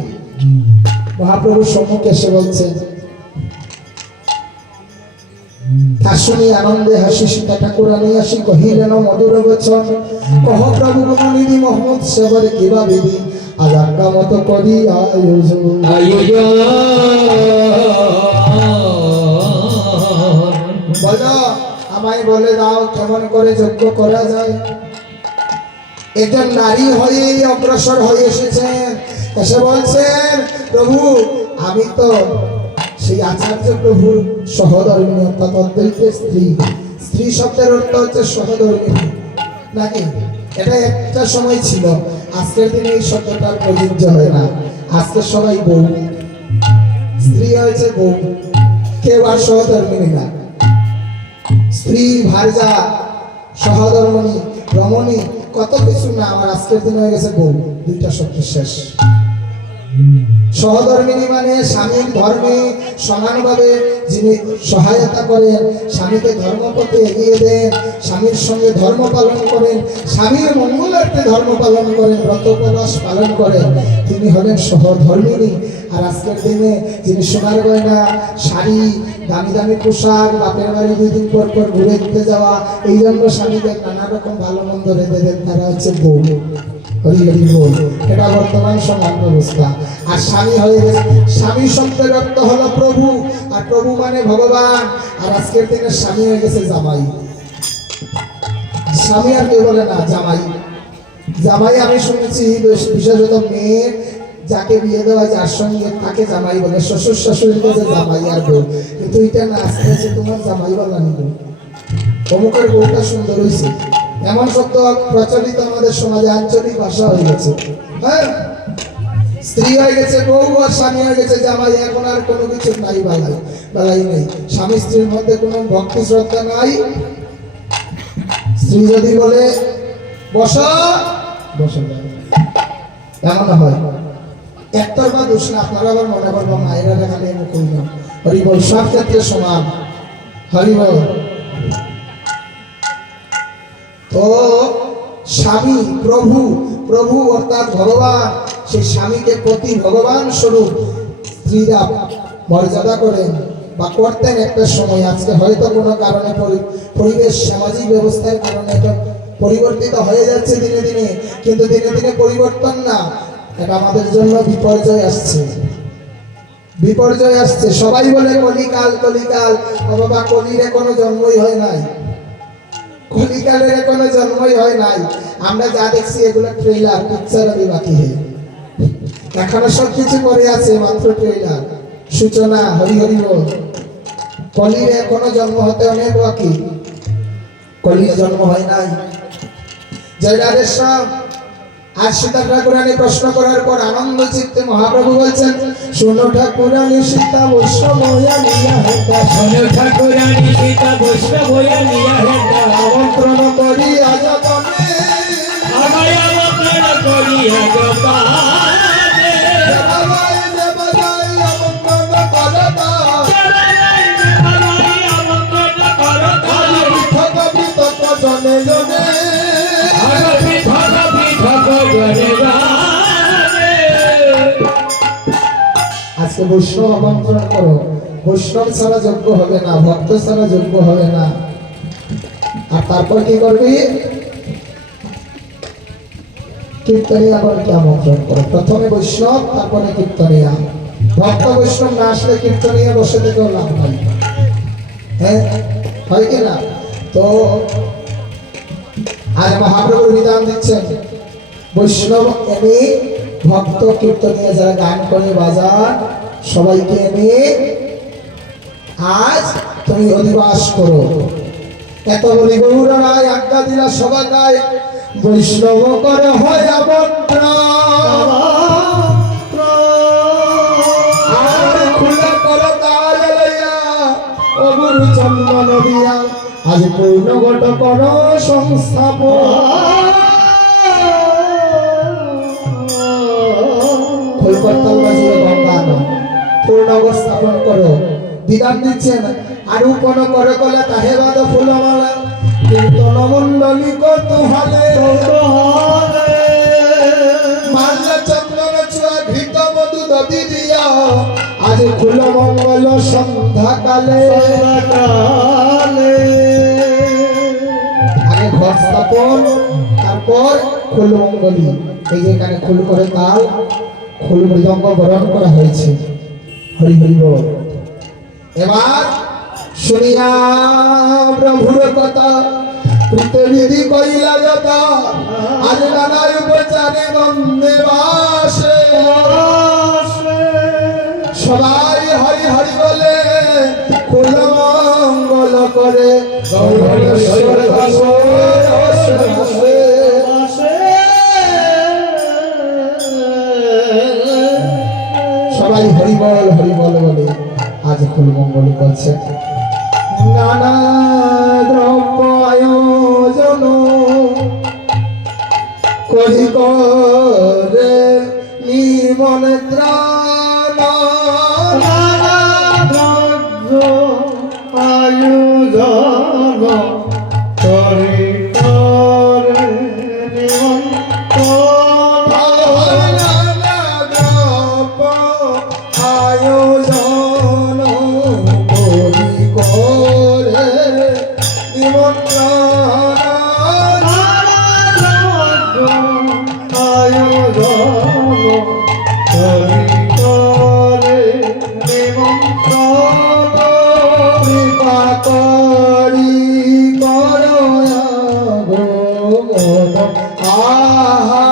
মহাপ্রভুর সম্মুখে এসে বলছেন, তা শুনি আনন্দে হাসি সীতা ঠাকুরানী আসি কহিলেন মধুর বচন, কহ প্রভু গুণনিধি মোহাম্মদ সেবরে কিবা বিধি, আজ আজ্ঞা মতো করি আয়োজন। বলো আমায় বলে দাও কেমন করে যজ্ঞ করা যায়। একজন নারী হয়ে অগ্রসর হয়ে এসেছেন, এসে বলছেন, প্রভু আমি তো সেই আচার্য প্রভুর সহধর্মিনী, অর্থাৎ অদ্বৈতের স্ত্রী। স্ত্রী শব্দের অর্থ হচ্ছে সহধর্মিনী, নাকি? এটা একটা সময় ছিল, আজকের দিনে এই শব্দটা প্রযোজ্য হয় না। আজকে সবাই বউ, স্ত্রী হয়েছে বউ, কেউ আর সহধর্মিনী না। স্ত্রী, ভার্যা, সহধর্মিনী, রমণী, কত কিছু না আমার আজকের দিনে হয়ে গেছে বউ, দুইটা শব্দ শেষ। সহধর্মিনী মানে স্বামীর ধর্মে সমানভাবে যিনি সহায়তা করেন, স্বামীকে ধর্মপথে এগিয়ে দেন, স্বামীর সঙ্গে ধর্ম পালন করেন, স্বামীর মঙ্গলার্থে ধর্ম পালন করেন, ব্রত উপবাস পালন করেন, তিনি হলেন সহধর্মিনী। আর আজকের দিনে যিনি সোনার গয়না, শাড়ি, দামি দামি পোশাক, বাপের বাড়ি 2 দিন পর পর ঘুরে দিতে যাওয়া, এই জন্য স্বামীদের নানা রকম ভালো মন্দ রেঁধে দেন, তারা হচ্ছে বউ। হরি হরি বল, এটা বর্তমান সমাজ ব্যবস্থা। আর স্বামী হয়ে গেছে, স্বামী শব্দের অর্থ হলো প্রভু, আর প্রভু মানে ভগবান। আর আজকের দিনে স্বামী হয়ে গেছে জামাই। স্বামী আর কেউ বলে না, জামাই। জামাই আমি শুনেছি বিশেষত মেয়ে যাকে বিয়ে দেওয়া, যার সঙ্গে তাকে জামাই বলে, শ্বশুর শাশুড়ির কাছে জামাই আর বউ। কিন্তু এটা না, আস্তে আস্তে তোমার জামাই বলা নিব, অমুকের বউটা সুন্দর হয়েছে, এমন শব্দ প্রচলিত আমাদের সমাজে, আঞ্চলিক ভাষা হয়ে গেছে। হ্যাঁ, স্ত্রী হয়ে গেছে বউ, আর স্বামী হয়ে গেছে জামাই। এখন আর কোনো কিছু নাই, বালাই নেই। স্বামী স্ত্রীর মধ্যে কোনো ভক্তি শ্রদ্ধা নাই। স্ত্রী যদি বলে বসো, বসে যায়, এমন হয়। একতরফা দোষ না, আপনারা আবার মনে করবো মায়েরা দেখালে আমি করি না। হরি বল, সব ক্ষেত্রে সমান। হরি বল। তো স্বামী প্রভু, প্রভু অর্থাৎ ভগবান, সেই স্বামীকে প্রতি ভগবান স্বরূপ স্ত্রীরা মর্যাদা করেন বা করতেন একটা সময়। আজকে হয়তো কোনো কারণে পরিবেশ, সামাজিক ব্যবস্থার কারণে এটা পরিবর্তিত হয়ে যাচ্ছে দিনে দিনে, কিন্তু দিনে দিনে পরিবর্তন না, এটা আমাদের জন্য বিপর্যয় আসছে, বিপর্যয় আসছে। সবাই বলে কলিকাল, কলিকাল। ও বাবা, কলির এখনো জন্মই হয় নাই, কলিকালের এখনো জন্মই হয় নাই। আমরা যা দেখছি এগুলো ট্রেলার, পিকচার আমি বাকি হয়ে, এখনো সব কিছু করে আছে, মাত্র ট্রেলার, সূচনা। হরি হরি বল। কলির এখনো জন্ম হতে অনেক বাকি। কলির জন্ম হয় নাই। জয় রাধেশ্যাম। আর সীতা ঠাকুরানী প্রশ্ন করার পর আনন্দ চিত্তে মহাপ্রভু বলছেন, শোনো ঠাকুরানী সীতা বৈষ্ণব হইয়া নিয়া হেতা, শোনো ঠাকুরানী সীতা বৈষ্ণব হইয়া নিয়া হেতা, আমন্ত্রণ করি আজ তনে, আমায় আমন্ত্রণ করিয়া গোপালে, দেবালয় দেবালয় আমন্ত্রণ করতা, দেবালয় দেবালয় আমন্ত্রণ করতা, পৃথক পৃথক জনে জনে, আরো পৃথক পৃথক জনে গানে। আজকে বৈষ্ণব আমন্ত্রণ করো। বৈষ্ণব ছাড়া যোগ্য হবে না, ভক্ত ছাড়া যোগ্য হবে না। আর তারপর কি করবি? কীর্তনিয়া বলকে আমন্ত্রণ করো। প্রথমে বৈষ্ণব, তারপরে কীর্তনিয়া। ভক্ত বৈষ্ণব না আসলে কীর্তনিয়া বসে থেকেও লাভ নাই। হ্যাঁ, হয় কি না? তো আজ মহাপ্রভুর বিধান দিচ্ছেন, বৈষ্ণব এনে ভক্ত কীর্তনিয়া যারা গান করে বাজার সবাইকে এনে আজ তুমি অধিবাস করো। এত বলি গৌর রায় আজ্ঞা দিলা সবাই গায়, বৈষ্ণব করে হয় আমন্ত্রণ, আর খুলে করো তাল লইয়া ও গুরু চন্দন দিয়া, আজ পূর্ণ ঘট কর সংস্থাপন। খোলকর্তাল বাজিয়ে গঙ্গা আনো, পূর্ণগর স্থাপন করো। বিধান দিচ্ছেন, আর কোন করে কলে তাহে বাদ ফুলমালা, কীর্তন মন্ডলী কৌতূহলে, মাল্য চন্দন চুয়া ঘৃত মধু দধি দিয়া, আজ ফুল মঙ্গল সন্ধ্যাকালে। আগে ঘর স্থাপন, তারপর খোল মঙ্গলী। এই যে এখানে খোল করে তাল, খোল মৃদঙ্গ বরণ করা হয়েছে। হরি হরি বল। এবার শুনিয়া প্রভুর কথা, প্রীতবিধি কইলা যথা, আজ নানার উপচারে গন্ধে বাসে, সবাই হরি হরি বলে কুল মঙ্গল করে, গৌরেশ্বর দাসে সবাই হরি বল বলে আজ কুল মঙ্গল করছে। নানা দ্রব্য আয়োজন করি করে নিমন্ত্রণ, নানা দ্রব্য আয়োজন করি করে নিমন্ত্রণ, নানা দ্রব্য আয়োজন করি করে নিমন্ত্রণ, নানা দ্রব্য আয়োজন করি করে নিমন্ত্রণ, কৃপা করি করয়াগমন, আহা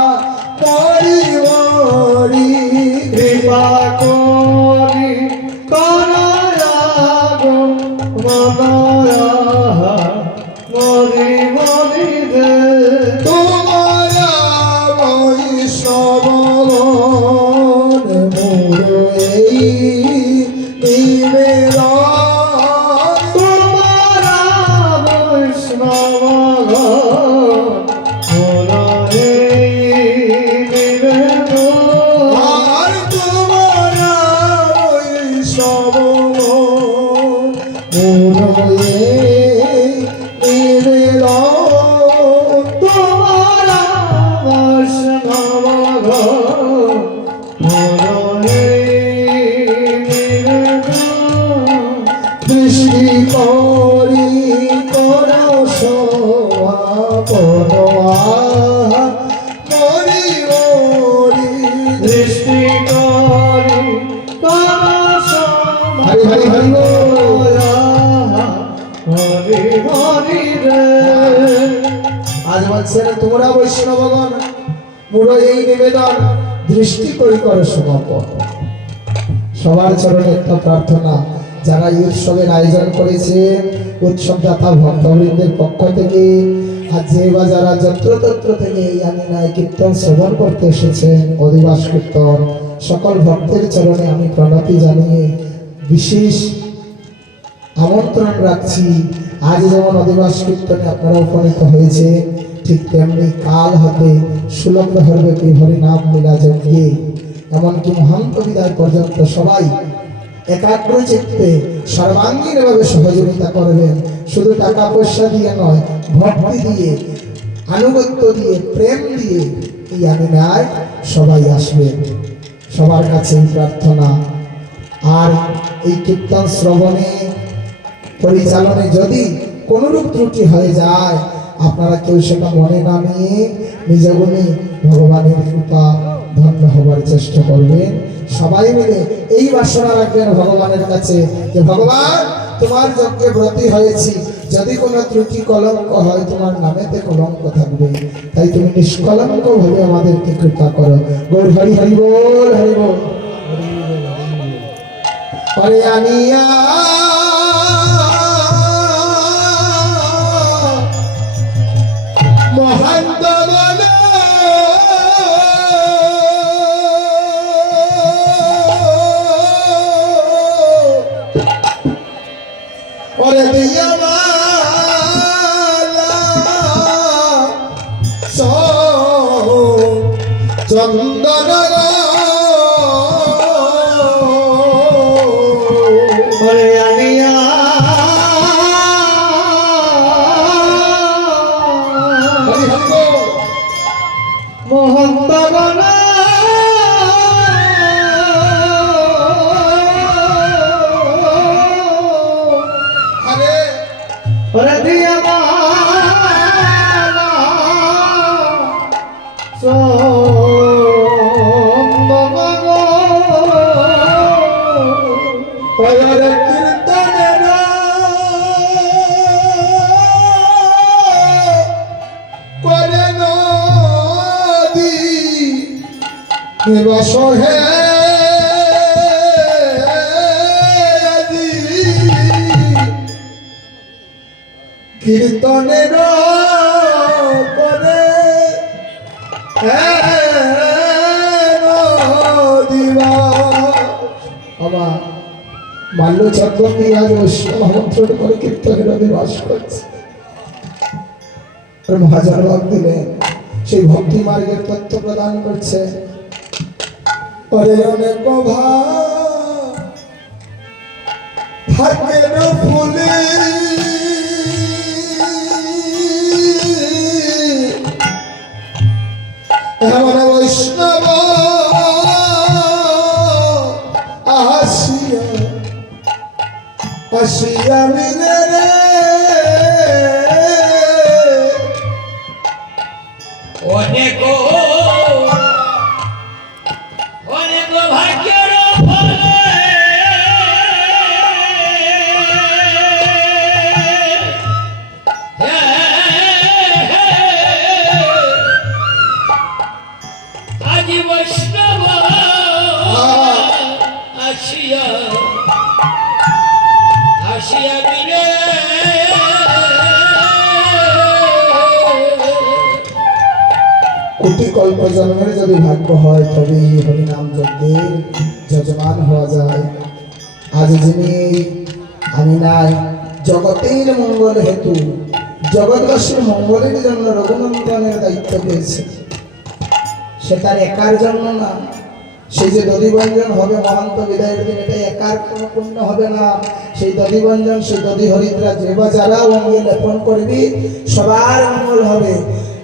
পরিবরি, কৃপা করি করয়াগমন, আহা পরিবরি দে, তোমারা বৈষ্ণবগণ মোর এই নিবেদন, তোমারা বৈষ্ণবগণ মোর এই নিবেদন, আর তোমারা বৈষ্ণবগণ মোর এই নিবেদন, তোমারা বৈষ্ণবগণ মোর এই নিবেদন, দৃষ্টি করি করো সমাপন, আহা মরি মরি, দৃষ্টি করি করো সমাপন, হরি হরি হরি বল, আহা মরি মরি রে। আজ বলছেন তোমরা বৈষ্ণবগণ মোর এই নিবেদন, দৃষ্টি করি করো সমাপন। সবার চরণে একটা প্রার্থনা, যারা এই উৎসবের আয়োজন করেছেন উৎসবদাতা ভক্তবৃন্দের পক্ষ থেকে আর যে বা যারা যত্রতত্র থেকে এই আমিনায় কীর্তন শ্রবণ করতে এসেছেন অধিবাস কীর্তন সকল ভক্তের চরণে আমি প্রণতি জানিয়ে বিশেষ আমন্ত্রণ রাখছি। আজ যেমন অধিবাস কীর্তনে আপনারা উপনীত হয়েছে, ঠিক তেমনি কাল হতে ষোলো প্রহরব্যাপী হরিনাম লীলা যজ্ঞে এমনকি মহান্ত বিদায় পর্যন্ত সবাই একাগ্র চিত্তে সর্বাঙ্গীনভাবে সহযোগিতা করবেন। শুধু টাকা পয়সা দিয়ে নয়, ভক্তি দিয়ে, আনুগত্য দিয়ে, প্রেম দিয়ে এই আমিনায় সবাই আসবেন। সবার কাছে প্রার্থনা। আর এই কীর্তন শ্রবণে পরিচালনে যদি কোনরূপ ত্রুটি হয়ে যায়, আপনারা কেউ সেটা মনে না নিয়ে নিজ গুণে ভগবানের কৃপা ধন্য হবার চেষ্টা করবেন। সবাই মিলে এই বাসনা রাখবেন ভগবানের কাছে যে ভগবান তোমার যজ্ঞে ব্রতী হয়েছি, যদি কোনো ত্রুটি কলঙ্ক হয় তোমার নামেতে কলঙ্ক থাকবে, তাই তুমি নিষ্কলঙ্ক ভাবে আমাদেরকে কৃপা করো। গৌর হরি হরি বল, হরি বল। হরে আনিয়া মহান্ত বলে ওরে দিয়া মালা চন্দন ওরে আনিয়া মহন্ত বলে ওরে দিয়া মালা পয়রে কীর্তনের করে নদী নিবাস হে কীর্তনের করে বাবা মাল্যচন্দ্র আজ বৈষ্ণব আমন্ত্রণ করে কীর্তনের অধিবাস করছে। মহাজন ভাগ দিলেন, সেই ভক্তি মার্গের তত্ত্ব প্রদান করছে। পরে অনেক ভাগ্যের ফুলে এমন বৈষ্ণব আসিয়া আসিয়া মিলে রে অনেক অনেক ভাগ্যের ফলে আজি বৈষ্ণব আসিয়া আসিয়া মিলে কোটি কল্প জন্মের যদি ভাগ্য হয় তবে এই হরিনাম যজ্ঞের যজমান হওয়া যায়। আজ যিনি আমি নাই জগতের মঙ্গল হেতু জগৎবাসীর মঙ্গলের জন্য রঘুনন্দনের দায়িত্ব পেয়েছে, সে তার একার জন্য না। সেই যে দধিবঞ্জন হবে মহান্ত বিদায়ের দিন, এটা একার কোনো পুণ্য হবে না। সেই দধিবঞ্জন, সেই দধি হরিদ্রা যে বা যারা অঙ্গে লেপন করবি সবার মঙ্গল হবে।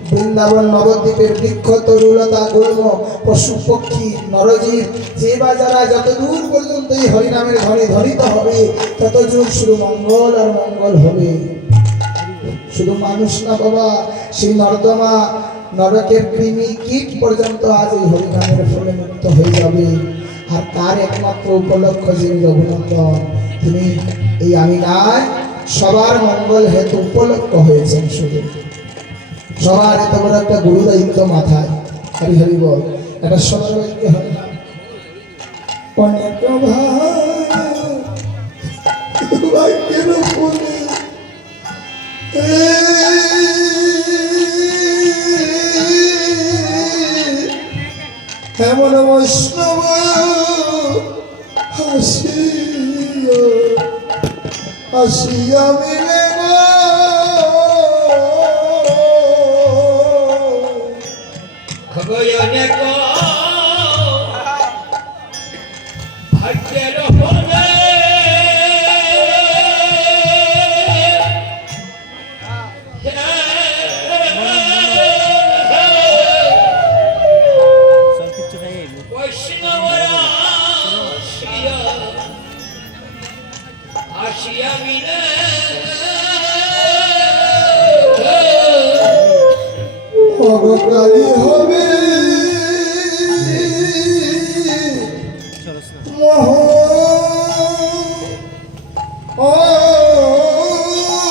বৃন্দাবন নবদ্বীপের বৃক্ষ তরুলতা গুল্ম পশু পক্ষী নরজীব যে বা যারা যত দূর পর্যন্ত এই হরিনামের ধ্বনি ধ্বনিত হবে তত দূর শুধু মঙ্গল আর মঙ্গল হবে। শুধু মানুষ না বাবা, সেই নর্দমা নরকের কৃমি কীট পর্যন্ত আজ এই হরিনামের ফলে মুক্ত হয়ে যাবে। আর তার একমাত্র উপলক্ষ যিনি রঘুনন্দন, তিনি এই আমিনায় সবার মঙ্গল হেতু উপলক্ষ হয়েছেন। শুধু সবার এত বড় একটা গুরু দায়িত্ব মাথায়। হরি হরি বল। এটা সবার বাড়িতে হয় না। অনেক ভাগ্যের ফুলে এমন বৈষ্ণব হাসিয়া হাসিয়া মিলে না খগয়নে কো ভাগ্যের হলে বৈষ্ণবরা আসিয়া মিলে অবকালী হবে মোহ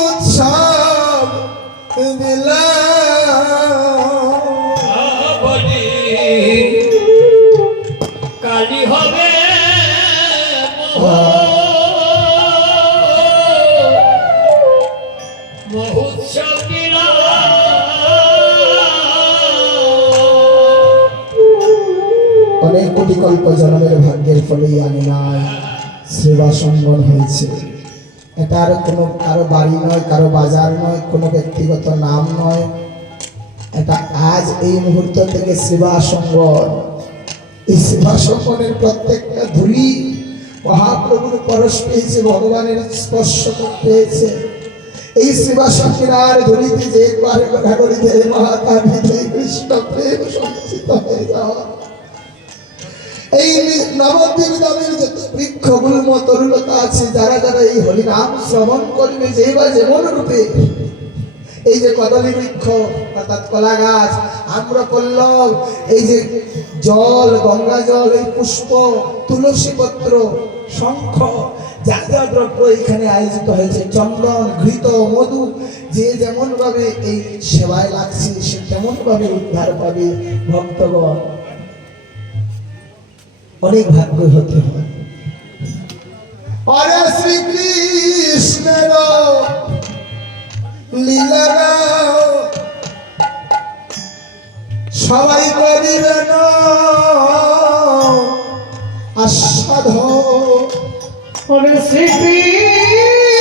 উৎসব মিলা বলি কালী হবে মহোৎসব দিলা অনেক কোটি কল্প জন্মের ভাগ্যের ফলেই আমি নাই সেবা সঙ্গন হয়েছে। এটা আর কোনো কারো বাড়ি নয়, কারো বাজার নয়, কোনো ব্যক্তিগত নাম নয়। এটা আজ এই মুহূর্ত থেকে সেবা সঙ্গন। এই সেবা সঙ্গনের প্রত্যেকটা ধুলি মহাপ্রভুর পরশ পেয়েছে, ভগবানের স্পর্শ পেয়েছে। এই সেবা সঙ্গিনার ধুলিতে যে একবার কথা করিতে মহাকাবিতে কৃষ্ণ প্রেম সঞ্চিত হয়ে যাওয়া। এই নবদ্বীপ নামের যত বৃক্ষ গুল্ম তরুলতা আছে, যারা যারা এই হরিনাম শ্রবণ করবে, যে বা যেমন রূপে, এই যে কদলী বৃক্ষ অর্থাৎ কলা গাছ, আম্রপল্লব, এই যে জল, গঙ্গা জল, এই পুষ্প, তুলসী পত্র, শঙ্খ, যা যা দ্রব্য এখানে আয়োজিত হয়েছে, চন্দন, ঘৃত, মধু, যে যেমন ভাবে এই সেবায় লাগছে সে তেমন ভাবে উদ্ধার পাবে ভক্তগণ। অনেক ভাগ্য হতে হয়। অরে শ্রীকৃষ্ণের লীলা সবাই করিবে না আস্বাদ। ওরে শ্রীকৃষ্ণ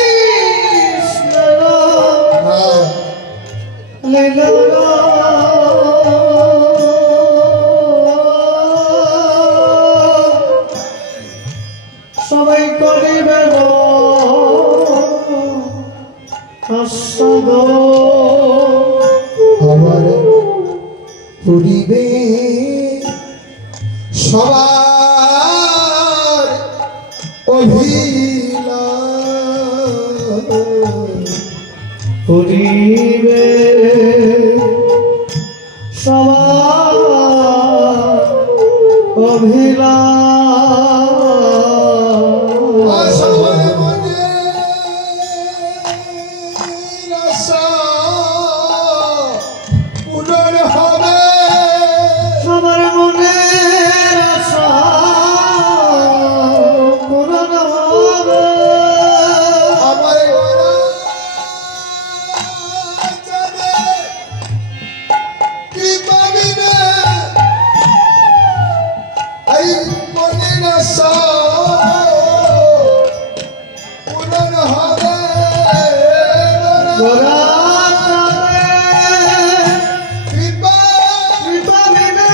লীলা সবাই করিবে আস্বাদ। আমার পুরিবে সবার অভিলাষ, পুরিবে সবার অভিলাষ। সবার মনে আশা পূরণ হবে, সবার মনের আশা পূরণ হবে। আমার গলা জানে কৃপা বিনে এই মনের আশা পূরণ হবে। গোরা চাঁদে কৃপা কৃপা বিনা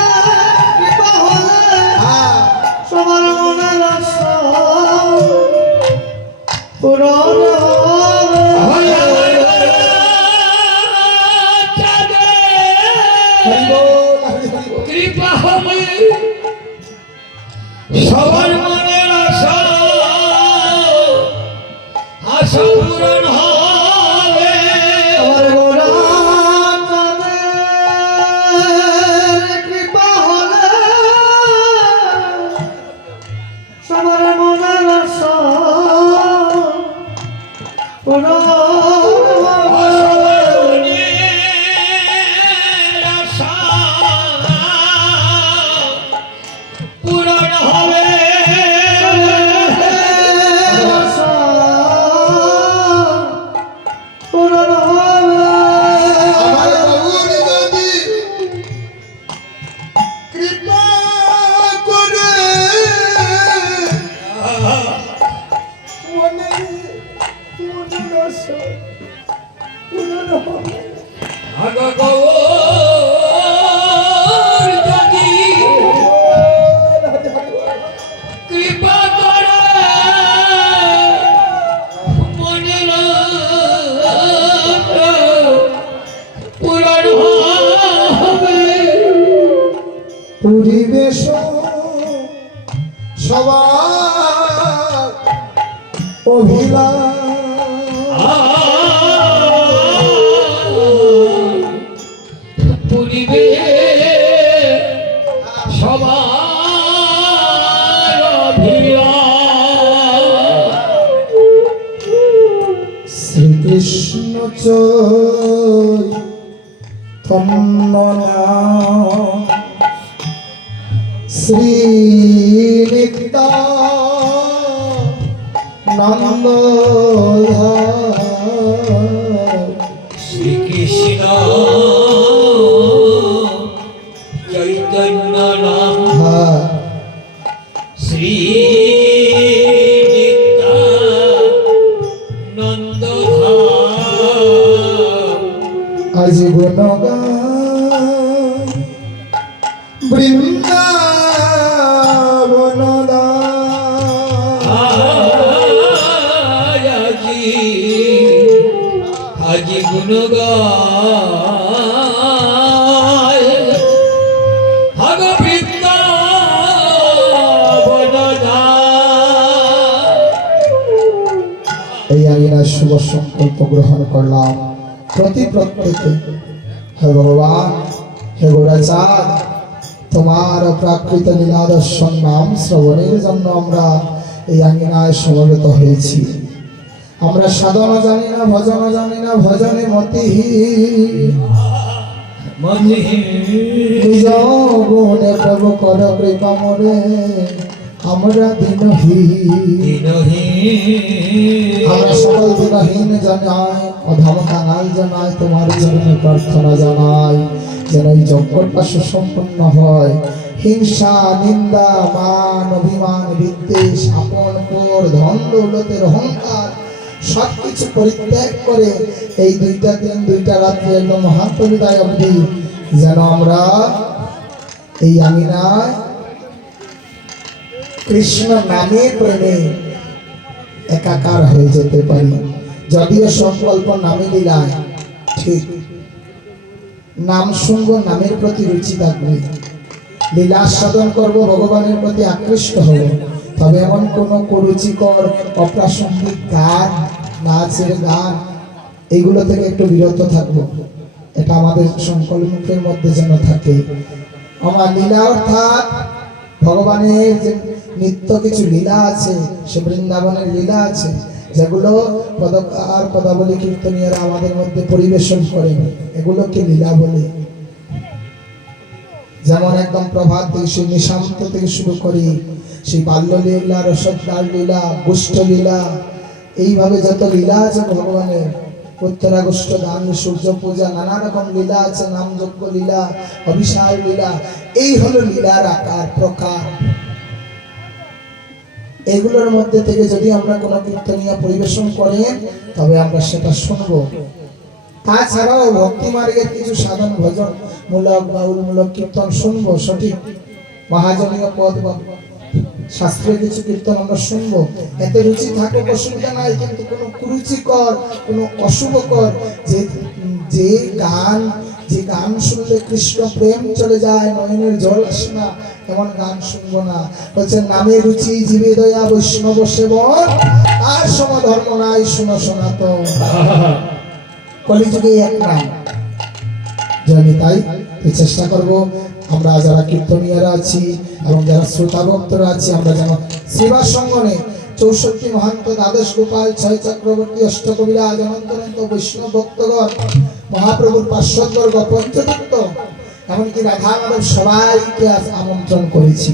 কৃপা হলে হ্যাঁ সবার মনের আশা পূরণ হবে। কৃপা হবে সবার মনের আশা, আশা পূরণ হবে। আমার গোরা চাঁদের কৃপা হলে সবার মনের আশা পূরণ হবে। সবার মনের আশা পরিবেশ সবার অভিলাষ পুরিবে সবার অভিলাষ শ্রীকৃষ্ণ চৈতন্য নাম শ্রী নিত্যানন্দ শ্রীকৃষ্ণ চৈতন্য নাম শ্রী নিত্যানন্দ আজি গুণগান বৃন্দাবন আজি গুণগায় হগ বৃন্দাবন এই আইনার শুভ সংকল্প গ্রহণ করলাম প্রতি প্রত্যেকে। হে ভগবান, হে গৌরাচাঁদ, তোমার প্রাকৃত লীলা দর্শন নাম শ্রবণের জন্য আমরা এই আঙিনায় সমবেত হয়েছি। আমরা সাধনা জানি না, ভজন জানি না, ভজনে নিজ গুণে প্রভু কর কৃপা মোরে আমরা দিনহীন। আমরা সকল দিনহীন জানাই, অধম কাঙাল জানাই, তোমার জন্য প্রার্থনা জানাই যেন এই যজ্ঞটা সুসম্পন্ন হয়। হিংসা, নিন্দা, মান, অভিমান, বিদ্বেষ, আপন পর, ধন দৌলতের অহংকার সবকিছু পরিত্যাগ করে এই দুইটা দিন দুইটা রাত্রি একদম মহাত্মবিদায় অবধি যেন আমরা এই আঙিনায় কৃষ্ণ নামে প্রেমে একাকার হয়ে যেতে পারি। যদিও সংকল্প নামে লীলায় ঠিক, নাম শুনবো, নামের প্রতি রুচি থাকবে, লীলা সাধন করব, ভগবানের প্রতি আকৃষ্ট হব, তবে এমন কোনো কুরুচিকর অপ্রাসঙ্গিক গান, নাচের গান এইগুলো থেকে একটু বিরত থাকবো। এটা আমাদের সংকল্পের মধ্যে যেন থাকে। আমার লীলা অর্থাৎ ভগবানের যে নিত্য কিছু লীলা আছে, সে বৃন্দাবনের লীলা আছে, যেগুলো পদকার পদাবলী কীর্তনীয়রা আমাদের মধ্যে পরিবেশন করেন, এগুলোকে লীলা বলে। যেমন একদম প্রভাত থেকে সেই নিশান্ত থেকে শুরু করি, সেই বাল্যলীলা, রসদ্দার লীলা, গোষ্ঠ লীলা, এইভাবে যত লীলা আছে ভগবানের, উত্তরাগষ্ট দান, সূর্য পূজা, নানা রকম লীলা আছে, নামযজ্ঞ লীলা, অভিসার লীলা, এই হলো লীলার আকার প্রকার। এগুলোর মধ্যে থেকে যদি আমরা কোনো কীর্তনীয় পরিবেশন করেন তবে আমরা সেটা শুনবো। তাছাড়াও ভক্তি মার্গের কিছু সাধন ভজন মূলক বাউলমূলক কীর্তন শুনবো, সঠিক মহাজনীয় পদ বা শাস্ত্রীয় কিছু কীর্তন আমরা শুনবো। এতে রুচি থাকুক, অসুবিধা নাই, কিন্তু কোনো কুরুচিকর, কোনো অশুভকর যে গান শুনলে কৃষ্ণ প্রেম চলে যায়, নয়নের জল আসে না, এমন গান শুনবো না। বলছে নামে রুচি জীবে দয়া বৈষ্ণব সেবন, আর সম ধর্ম নাই শুনো সনাতন। কলিযুগে এক নাম জানি, তাই চেষ্টা করব আমরা যারা কীর্তনীয়রা আছি এবং যারা শ্রোতা ভক্তরা আছি, আমরা যেন সেবা সঙ্গনে 64 মহান্ত, দ্বাদশ গোপাল, 6 চক্রবর্তী, অষ্টকবিরাজ, অনন্ত বৈষ্ণব ভক্তগণ, মহাপ্রভুর পার্শ্বদবর্গ, পঞ্চতত্ত্ব, এমনকি রাধা মাধব সবাইকে আমন্ত্রণ করেছি।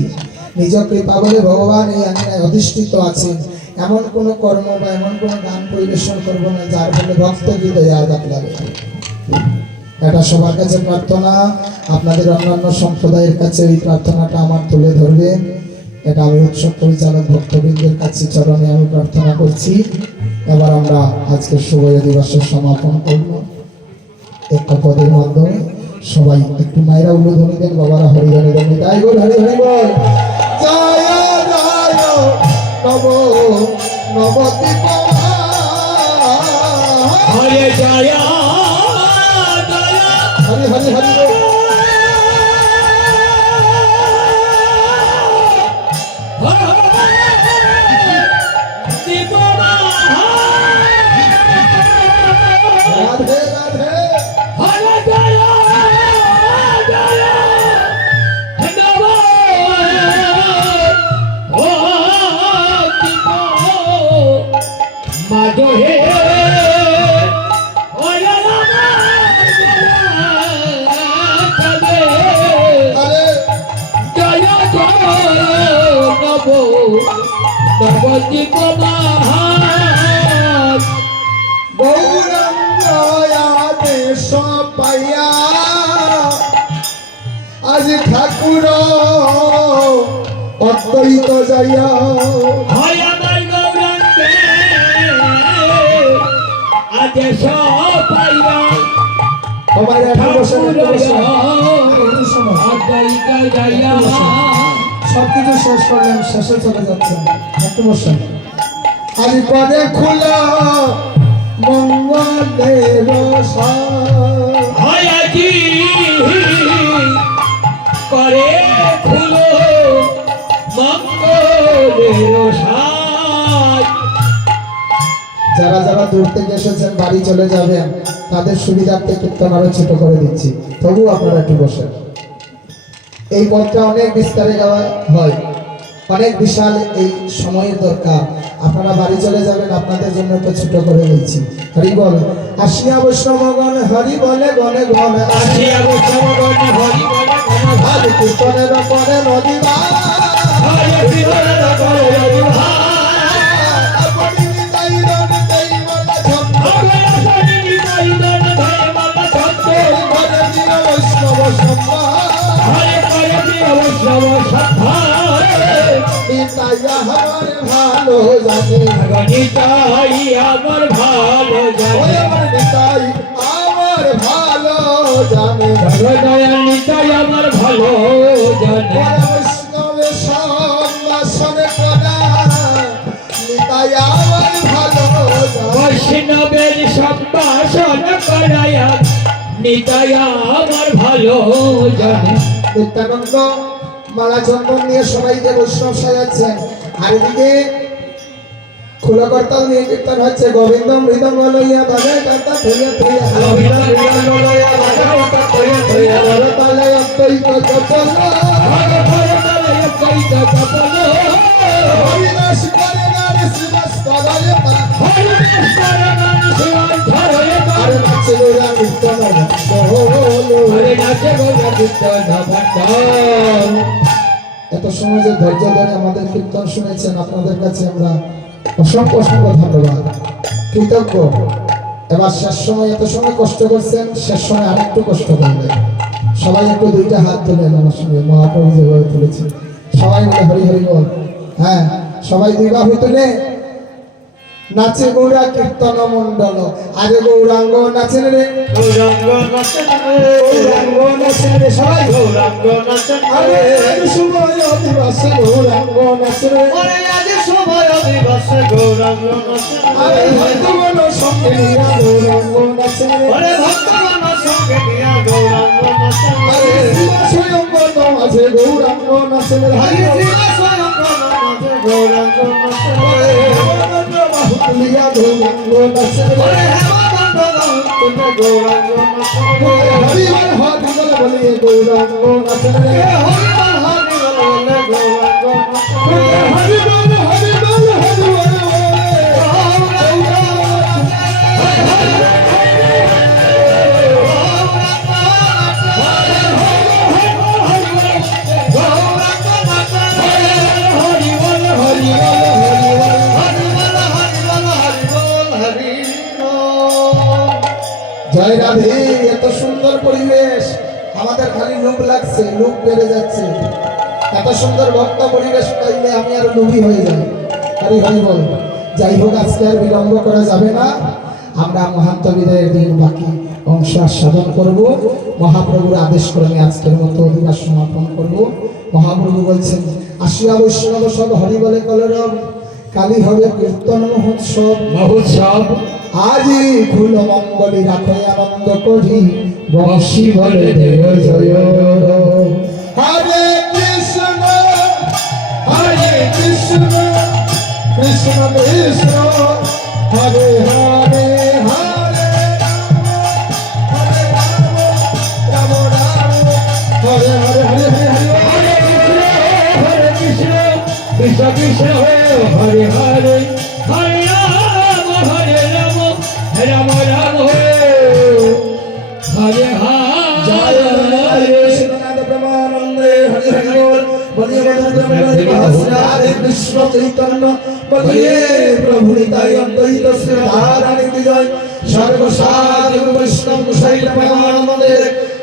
নিজ কৃপা বলে ভগবান এই আঙিনায় অধিষ্ঠিত আছেন। এমন কোনো কর্ম বা এমন কোনো গান পরিবেশন করবো না যার ফলে ভক্ত হৃদয়ে আঘাত লাগে। এটা সবার কাছে প্রার্থনা, আপনাদের অন্যান্য সম্প্রদায়ের কাছে এই প্রার্থনাটা আমার তুলে ধরবেন। এটা আমি উৎসব পরিচালক ভক্তবৃন্দের কাছে চরণে আমি প্রার্থনা করছি। এবার আমরা আজকের শুভ দিবসের সমাপন করব একটা পদের মাধ্যমে। সবাই একটু মায়েরা উলুধ্বনি দেন, বাবারা হরিধনে দেন। তাই বল হরি হরি বল, জয় জয় নব নবদ্বীপ হরে জয় হরি হরি হরি বল। অতীত মহান গৌরাঙ্গ আদেশ পাইয়া আজ ঠাকুর অদ্বৈত যাইয়া হয় আমার গৌরাঙ্গে আদেশ পাইয়া আমার এখন বসে অদ্বৈত যাইয়া সবকিছু শেষ করলাম, শেষে চলে যাচ্ছেন একটু বসেন। আজ পদে খুলা মঙ্গলের হয় আজি করে খুলো মঙ্গলের সাজ যারা যারা দূর থেকে এসেছেন বাড়ি চলে যাবেন তাদের সুবিধার্থে কীর্তন আরো ছোট করে দিচ্ছি, তবু আপনারা একটু বসেন। এই পথটা অনেক বিস্তারে গাওয়া হয়, অনেক বিশাল এই সময়ের দরকার। আপনারা বাড়ি চলে যাবেন, আপনাদের জন্য একটু ছোট করে দিচ্ছি। হরি বল আসিয়া বৈষ্ণবগণ হরি বলে গণে গণে আসিয়া বৈষ্ণবগণ হরি বলে গণে হরি কীর্তনের পরে নদী হরি কীর্তনের পরে নদী ভালো জানে গণিতাই আমার ভালো জানে আমার ভালো জানে দয়াল নিতাই আমার ভালো জানে বৈষ্ণবের সম্ভাষণে করা নিতাই আমার ভালো জানে বৈষ্ণবের সম্ভাষণ করায়া নিতাই আমার ভালো জানে নিত্যানন্দ মালা চন্দন নিয়ে সবাইকে বৈষ্ণব সাজাচ্ছেন, আর এদিকে খোলা করতাল নিয়ে কীর্তন হচ্ছে গোবিন্দ মৃদঙ্গ লইয়া বাজায় কর্তা থইয়া থইয়া গোবিন্দ মৃদঙ্গ লইয়া বাজায় কর্তা থইয়া থইয়া ভরতালয় অদ্বৈত চপল হরিদাস করে নারে শ্রীবাস্তবয় আর নাচে গোরা কীর্তন এত সময় যে ধৈর্য ধরে আমাদের কীর্তন শুনেছেন, আপনাদের কাছে আমরা অসংখ্য অসংখ্য ধন্যবাদ, কৃতজ্ঞ। এবার শেষ সময় এত সময় কষ্ট করছেন, শেষ সময় আরেকটু কষ্ট করবেন। সবাই একটু দুইটা হাত তুলেন আমার সঙ্গে, মহাপ্রভু যেভাবে তুলেছে সবাই মিলে হরি হরি বল। হ্যাঁ, সবাই দুই বাহু তুলে নাচে গৌরা কীর্তন মন্ডল। আরে গৌরাঙ্গ নাচেন রে, গৌরাঙ্গ নাচেন গৌরাঙ্গ নাচেন রে সবাই। গৌরাঙ্গ নাচেন আরে আজ সময় অধিবাসে গৌরাঙ্গ নাচেন রে। ওরে আজ সময় দিবসে গৌরাঙ্গ নাচেন আরে ভক্তগণ সঙ্গে নিয়া গৌরাঙ্গ নাচেন রে। ওরে ভক্তগণ সঙ্গে নিয়া গৌরাঙ্গ নাচেন আরে শিবা স্বয়ংবর মাঝে গৌরাঙ্গ নাচেন রে। হরি শিবা স্বয়ং নাচে গৌরাঙ্গ নাচেন আরে হেমানন্দ বাহু তুলিয়া গৌরাঙ্গ নাচেন রে। ওরে হেমানন্দ তুমি গৌরাঙ্গ নাচেন হরি বল হরি বল বলিয়ে গৌরাঙ্গ নাচেন রে। হরি বল হরি বলে গৌরাঙ্গ নাচেন হরি বল হরি বল হরি বল জয় রাধে। এত সুন্দর পরিবেশ, আমাদের খালি লোক লাগছে, লোক বেড়ে যাচ্ছে। এত সুন্দর ভক্ত পরিবেশ পাইলে আমি আর লোভী হয়ে যাই। হরি হরি বল। যাই হোক, আজকে আর বিলম্ব করা যাবে না, আমরা মহান্ত বিদায়ের দিন বাকি অংশ সাধন করব। মহাপ্রভুর আদেশ ক্রমে আজকের মতো অধিবাস সমাপন করব। মহাপ্রভু বলছেন, আসিয়া বৈষ্ণব সব হরি বলে কলরব, কালী হবে কীর্তন মহোৎসব। মহোৎসব আজি খুল মঙ্গলি রাখে আনন্দ করি, বংশী বলে দেব জয়। হরে কৃষ্ণ হরে কৃষ্ণ কৃষ্ণ কৃষ্ণ হরে হরে হরে হরে রাম রাম হরে হরে হরে হরে হরে কৃষ্ণ কৃষ্ণ কৃষ্ণ হরে হরে হরে রাম রাম রাম হরে জয় হরে কৃষ্ণনাথ প্রেমানন্দে হরি হরি বল। বলিয়ে বলিয়ে কৃষ্ণ চৈতন্য বলিয়ে প্রভু নিতাই অদ্বৈত শ্রী রাধারানী কি জয় সর্বসাধু বৈষ্ণব শৈল প্রেমানন্দে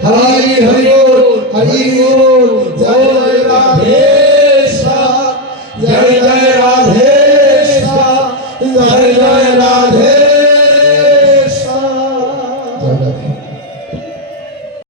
হরি হরি বল হরি বল জয় জয় রাম